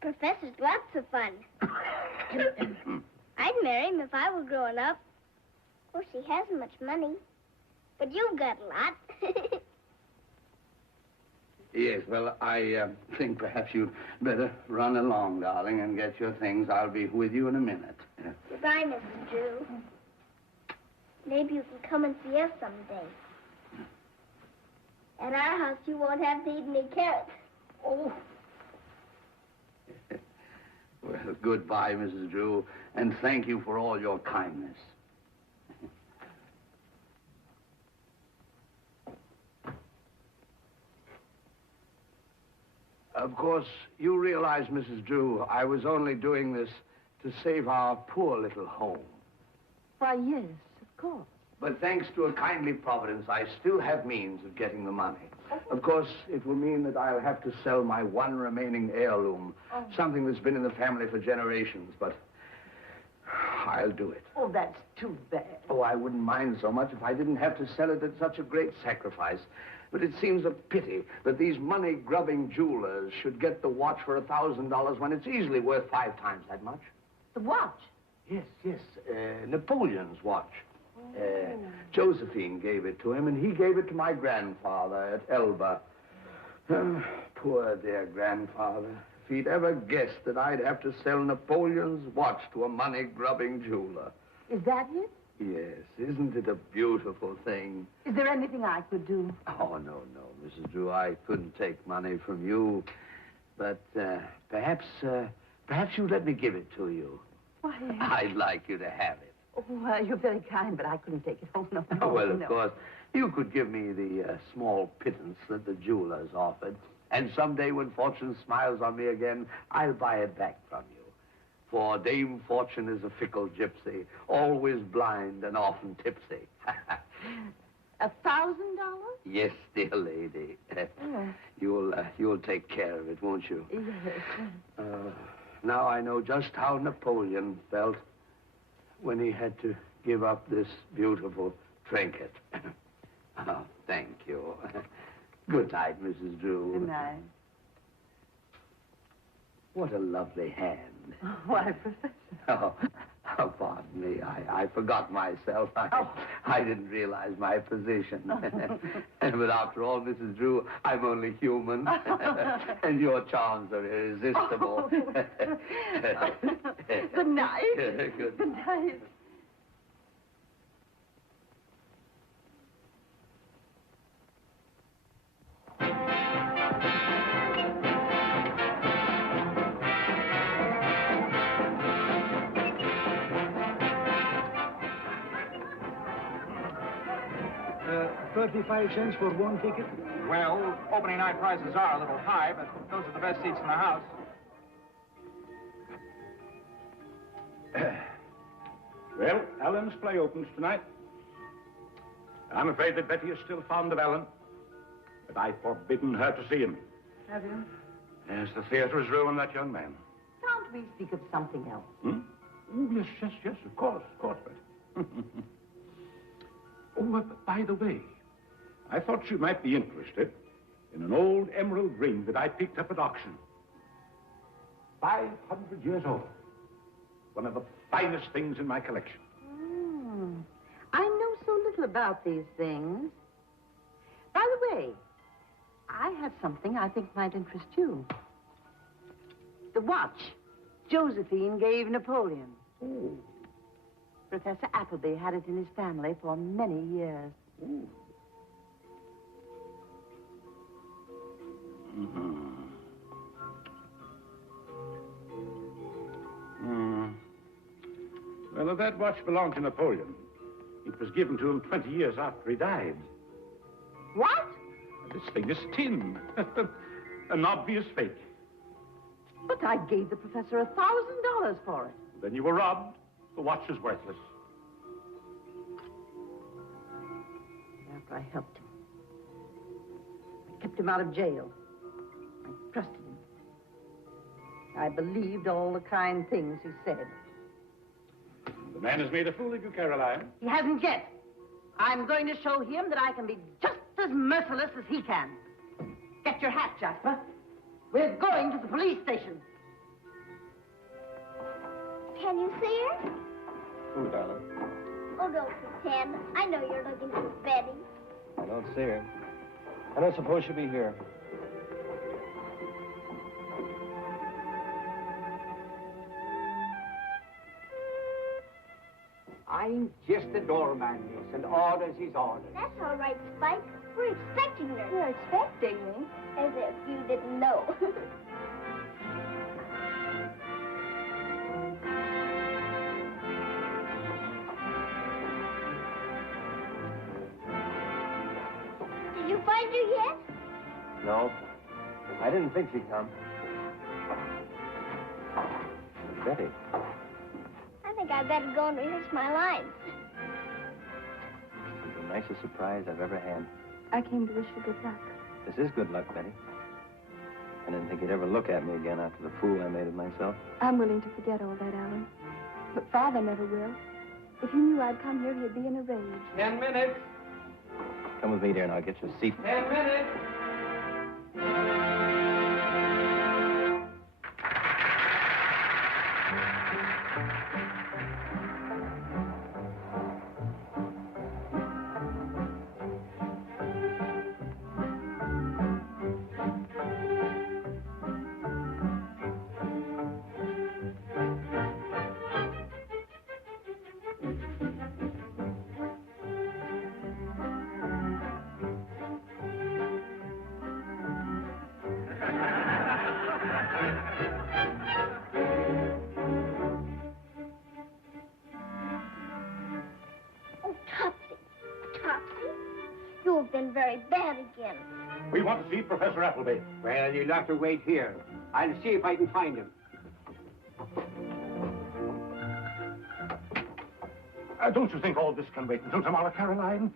Professor's lots of fun. I'd marry him if I were growing up. Of course, he hasn't much money. But you've got a lot. Yes, well, I think perhaps you'd better run along, darling, and get your things. I'll be with you in a minute. Goodbye, Mrs. Drew. Maybe you can come and see us someday. At our house, you won't have to eat any carrots. Oh. Well, goodbye, Mrs. Drew, and thank you for all your kindness. Of course, you realize, Mrs. Drew, I was only doing this to save our poor little home. Why, yes, of course. But thanks to a kindly providence, I still have means of getting the money. Of course, it will mean that I'll have to sell my one remaining heirloom, something that's been in the family for generations, but I'll do it. Oh, that's too bad. Oh, I wouldn't mind so much if I didn't have to sell it at such a great sacrifice. But it seems a pity that these money-grubbing jewelers should get the watch for $1,000 when it's easily worth 5 times that much. The watch? Yes, Napoleon's watch. Josephine gave it to him, and he gave it to my grandfather at Elba. Poor dear grandfather. If he'd ever guessed that I'd have to sell Napoleon's watch to a money-grubbing jeweler. Is that it? Yes, isn't it a beautiful thing? Is there anything I could do? Oh, no, Mrs. Drew, I couldn't take money from you. But perhaps you'd let me give it to you. Why? I'd like you to have it. Oh, well, you're very kind, but I couldn't take it. Oh, no. Well, of course, you could give me the small pittance that the jewelers offered. And someday when fortune smiles on me again, I'll buy it back from you. For Dame Fortune is a fickle gypsy, always blind and often tipsy. $1,000? Yes, dear lady. You'll take care of it, won't you? Yes. Now I know just how Napoleon felt when he had to give up this beautiful trinket. Oh, thank you. Good night, Mrs. Drew. Good night. What a lovely hand. Why, Professor? Oh, pardon me. I forgot myself. I didn't realize my position. But after all, Mrs. Drew, I'm only human. And your charms are irresistible. Good night. Good night. $35 for one ticket? Well, opening night prices are a little high, but those are the best seats in the house. Well, Alan's play opens tonight. I'm afraid that Betty is still fond of Alan, but I've forbidden her to see him. Have you? Yes, the theater has ruined that young man. Can't we speak of something else? Oh, yes, of course, Betty. Oh, by the way, I thought you might be interested in an old emerald ring that I picked up at auction. 500 years old. One of the finest things in my collection. I know so little about these things. By the way, I have something I think might interest you. The watch Josephine gave Napoleon. Oh. Professor Appleby had it in his family for many years. Ooh. Well, if that watch belonged to Napoleon, it was given to him 20 years after he died. What? This thing is tin. An obvious fake. But I gave the professor $1,000 for it. Then you were robbed. The watch is worthless. After I helped him, I kept him out of jail. I trusted him. I believed all the kind things he said. The man has made a fool of you, Caroline. He hasn't yet. I'm going to show him that I can be just as merciless as he can. Get your hat, Jasper. We're going to the police station. Can you see her? Who, darling? Oh, don't pretend. I know you're looking for Betty. I don't see her. I don't suppose she'll be here. I'm just a doorman, miss, and orders is orders. That's all right, Spike. We're expecting her. You're expecting me? As if you didn't know. find her yet? No, I didn't think she'd come. Betty. I think I'd better go and rehearse my lines. This is the nicest surprise I've ever had. I came to wish you good luck. This is good luck, Betty. I didn't think you'd ever look at me again after the fool I made of myself. I'm willing to forget all that, Alan. But Father never will. If he knew I'd come here, he'd be in a rage. 10 minutes. Come with me, dear, and I'll get you a seat. 10 minutes. You've been very bad again. We want to see Professor Appleby. Well, you'll have to wait here. I'll see if I can find him. Don't you think all this can wait until tomorrow, Caroline?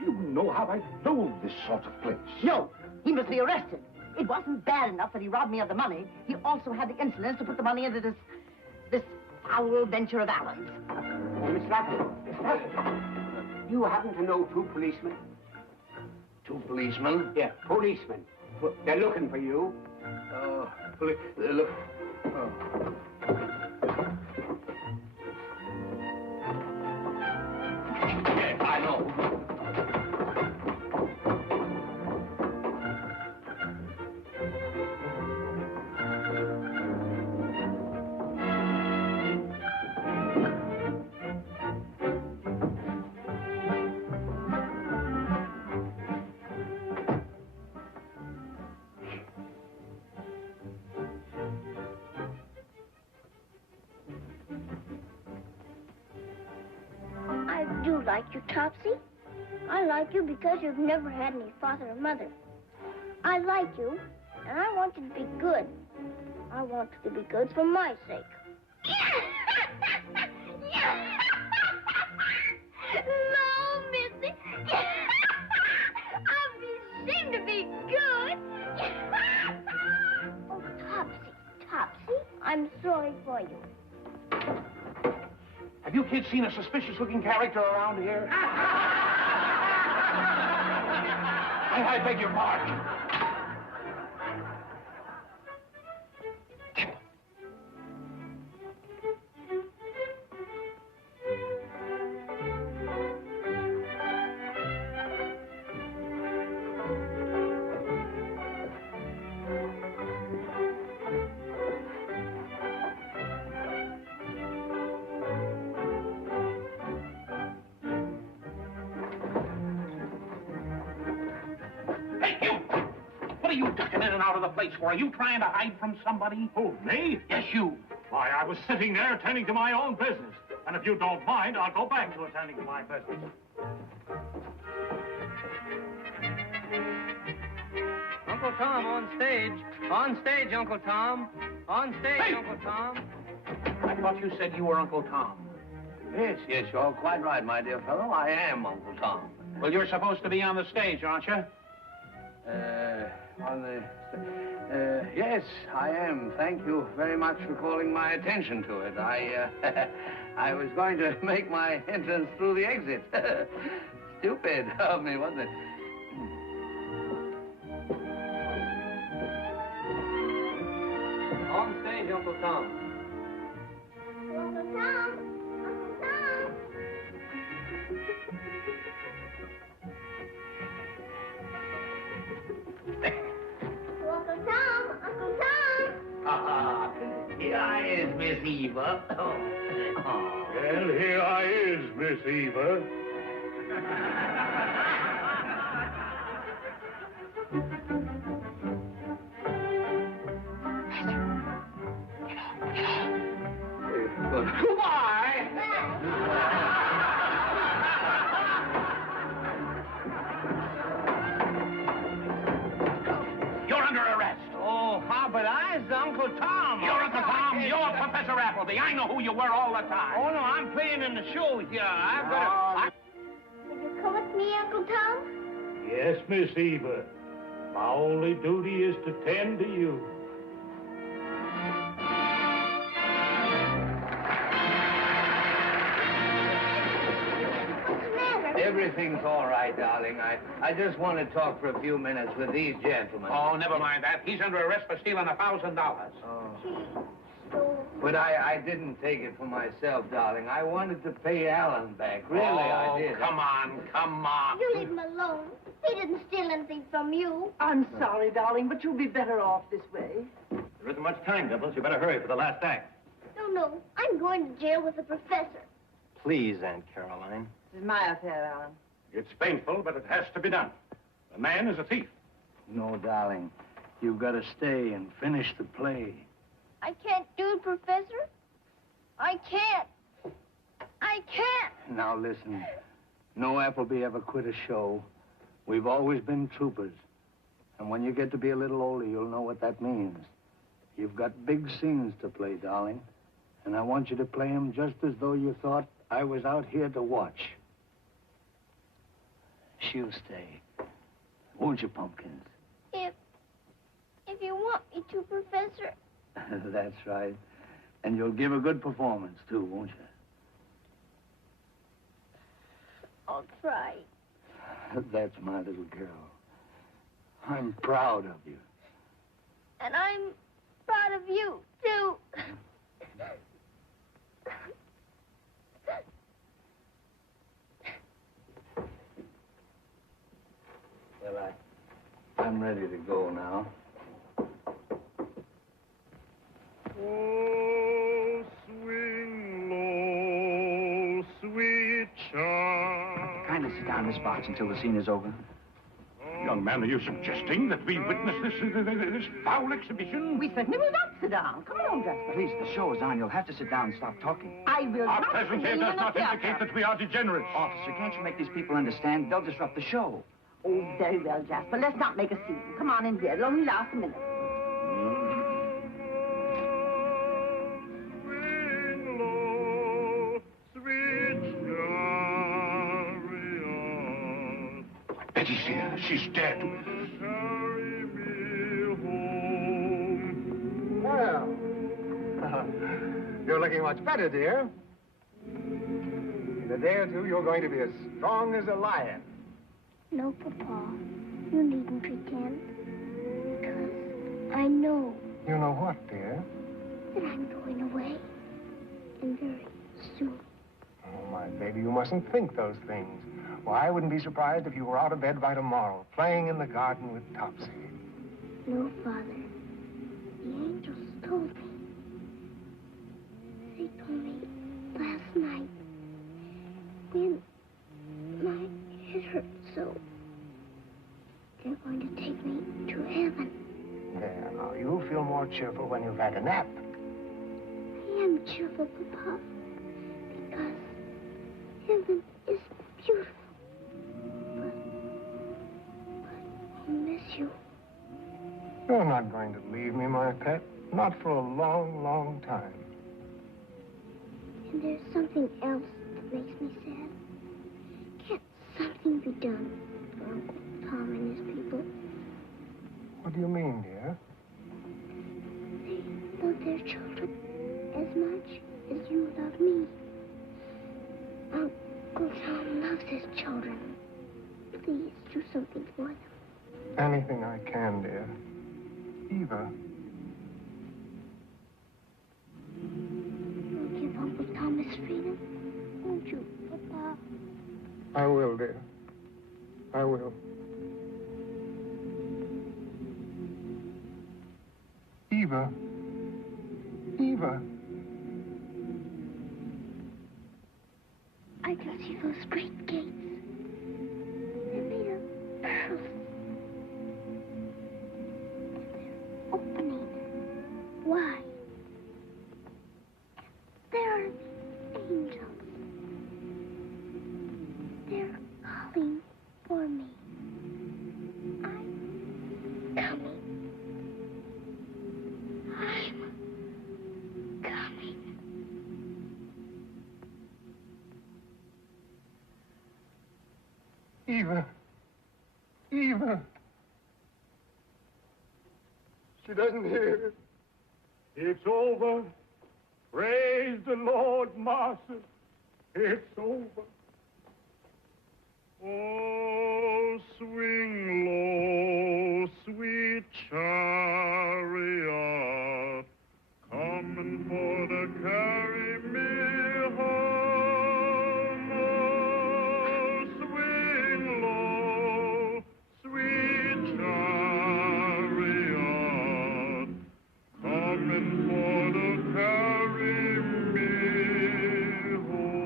You know how I loathe this sort of place. No, he must be arrested. It wasn't bad enough that he robbed me of the money. He also had the insolence to put the money into this foul venture of Alan's. Miss Rappel, you happen to know two policemen? Two policemen? Yeah, policemen. They're looking for you. Oh, look. Oh. Yes, I know. I do like you, Topsy. I like you because you've never had any father or mother. I like you, and I want you to be good. I want you to be good for my sake. No, Missy. I'll be ashamed to be good. Oh, Topsy, I'm sorry for you. Have you kids seen a suspicious-looking character around here? I beg your pardon. You ducking in and out of the place for? Are you trying to hide from somebody? Who, me? Yes, you. Why, I was sitting there attending to my own business. And if you don't mind, I'll go back to attending to my business. Uncle Tom on stage. On stage, Uncle Tom. On stage, hey! Uncle Tom. I thought you said you were Uncle Tom. Yes, you're quite right, my dear fellow. I am Uncle Tom. Well, you're supposed to be on the stage, aren't you? Yes, I am. Thank you very much for calling my attention to it. I was going to make my entrance through the exit. Stupid of me, wasn't it? On stage, Uncle Tom. Uncle Tom. Uncle Tom. Uncle Tom, Uncle Tom. Here I is, Miss Eva. Well, here I is, Miss Eva. Goodbye. Ah, but I's Uncle Tom. You're Uncle Tom. You're Professor Appleby. I know who you were all the time. Oh, no, I'm playing in the show here. I've got Will you come with me, Uncle Tom? Yes, Miss Eva. My only duty is to tend to you. Everything's all right, darling. I just want to talk for a few minutes with these gentlemen. Oh, never mind that. He's under arrest for stealing $1,000. But I didn't take it for myself, darling. I wanted to pay Alan back. Really, I did. Come on. You leave him alone. He didn't steal anything from you. I'm sorry, darling, but you'll be better off this way. There isn't much time, Dimples. You better hurry for the last act. No. I'm going to jail with the professor. Please, Aunt Caroline. This is my affair, Alan. It's painful, but it has to be done. The man is a thief. No, darling. You've got to stay and finish the play. I can't do it, Professor. I can't. Now, listen. No Appleby ever quit a show. We've always been troopers. And when you get to be a little older, you'll know what that means. You've got big scenes to play, darling. And I want you to play them just as though you thought I was out here to watch. She'll stay. Won't you, Pumpkins? If you want me to, Professor. That's right. And you'll give a good performance, too, won't you? I'll try. That's my little girl. I'm proud of you. And I'm proud of you, too. Well, I'm ready to go now. Oh, swing low, sweet child. Kindly sit down in this box until the scene is over. Young man, are you suggesting that we witness this foul exhibition? We certainly will not sit down. Come along, Jasper. Please, the show is on. You'll have to sit down and stop talking. I will Our not presence here remain does in not the theater. indicate that we are degenerates. Officer, can't you make these people understand? They'll disrupt the show. Oh, very well, Jasper. Let's not make a scene. Come on in here. It'll only last a minute. Swing low, sweet chariot. Betty's here. She's dead. Carry me home. Well, you're looking much better, dear. In a day or two, you're going to be as strong as a lion. No, Papa. You needn't pretend. Because I know You know what, dear? that I'm going away. And very soon. Oh, my baby, you mustn't think those things. Well, I wouldn't be surprised if you were out of bed by tomorrow, playing in the garden with Topsy. No, Father. The angels told me. They told me last night when my head hurt so. They're going to take me to heaven. There, now, you'll feel more cheerful when you've had a nap. I am cheerful, Papa, because heaven is beautiful. But I miss you. You're not going to leave me, my pet. Not for a long, long time. And there's something else that makes me sad. Can't something be done for Uncle Tom and his people? What do you mean, dear? They love their children as much as you love me. Uncle Tom loves his children. Please do something for them. Anything I can, dear. Eva. You'll give Uncle Tom his freedom, won't you, Papa? I will, dear. I will. Eva. Eva. I can see those great gates. They're made of pearls. And they're opening wide. There are the angels. They're calling for me. I'm coming. Eva. She doesn't hear. It's over. Praise the Lord, Master. It's over. Oh, swing low, sweet chariot, coming for to carry me home. Oh, swing low, sweet chariot, coming for to carry me home.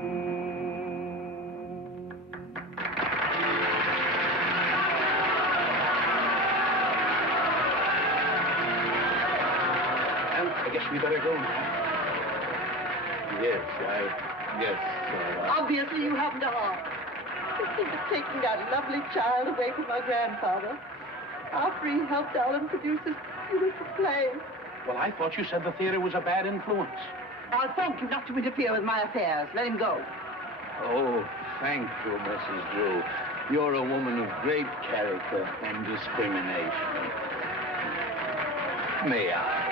Well, I guess we better go now. Yes, I guess so. Obviously, you haven't a heart. Just think of taking that lovely child away from my grandfather. After he helped Alan produce this beautiful play. Well, I thought you said the theater was a bad influence. I'll thank you not to interfere with my affairs. Let him go. Oh, thank you, Mrs. Drew. You're a woman of great character and discrimination. May I?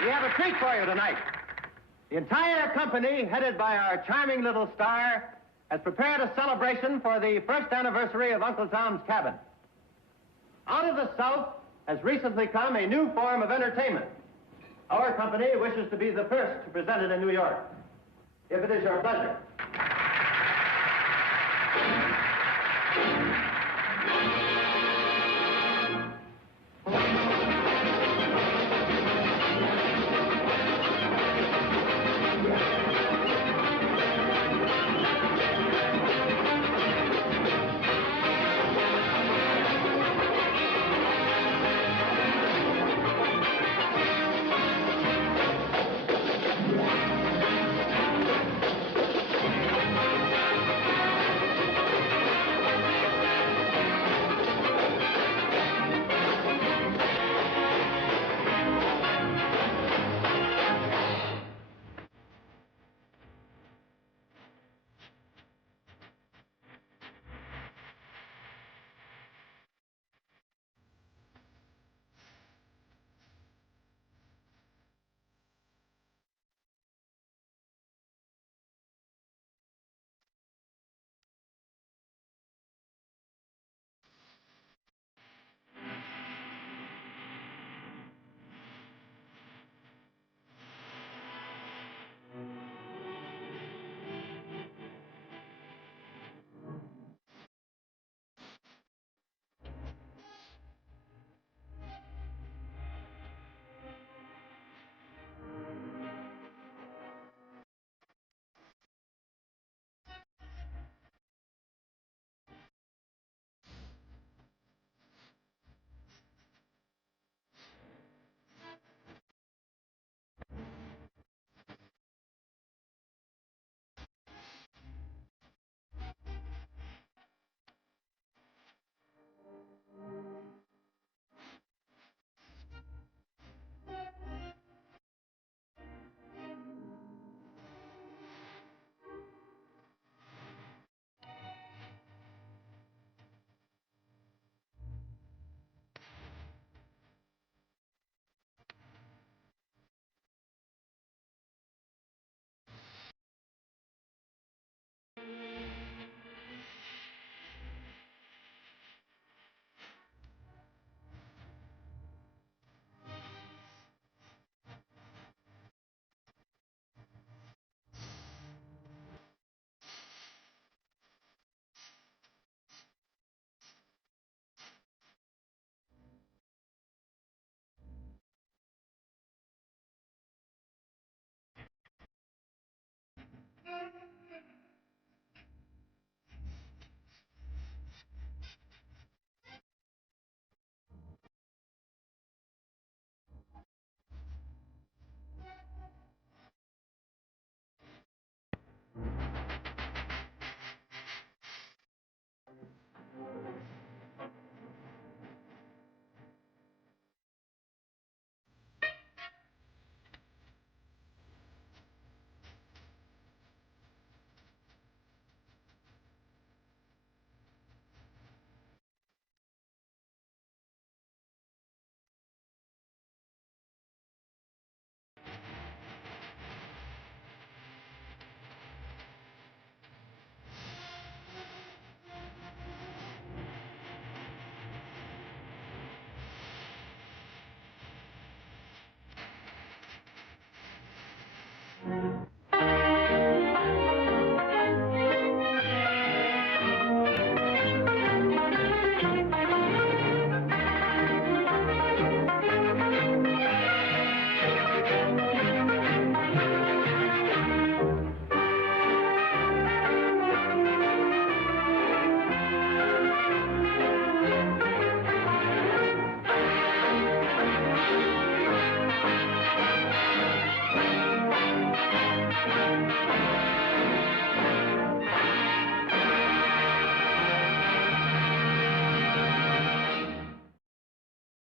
We have a treat for you tonight. The entire company, headed by our charming little star, has prepared a celebration for the first anniversary of Uncle Tom's Cabin. Out of the South has recently come a new form of entertainment. Our company wishes to be the first to present it in New York. If it is your pleasure.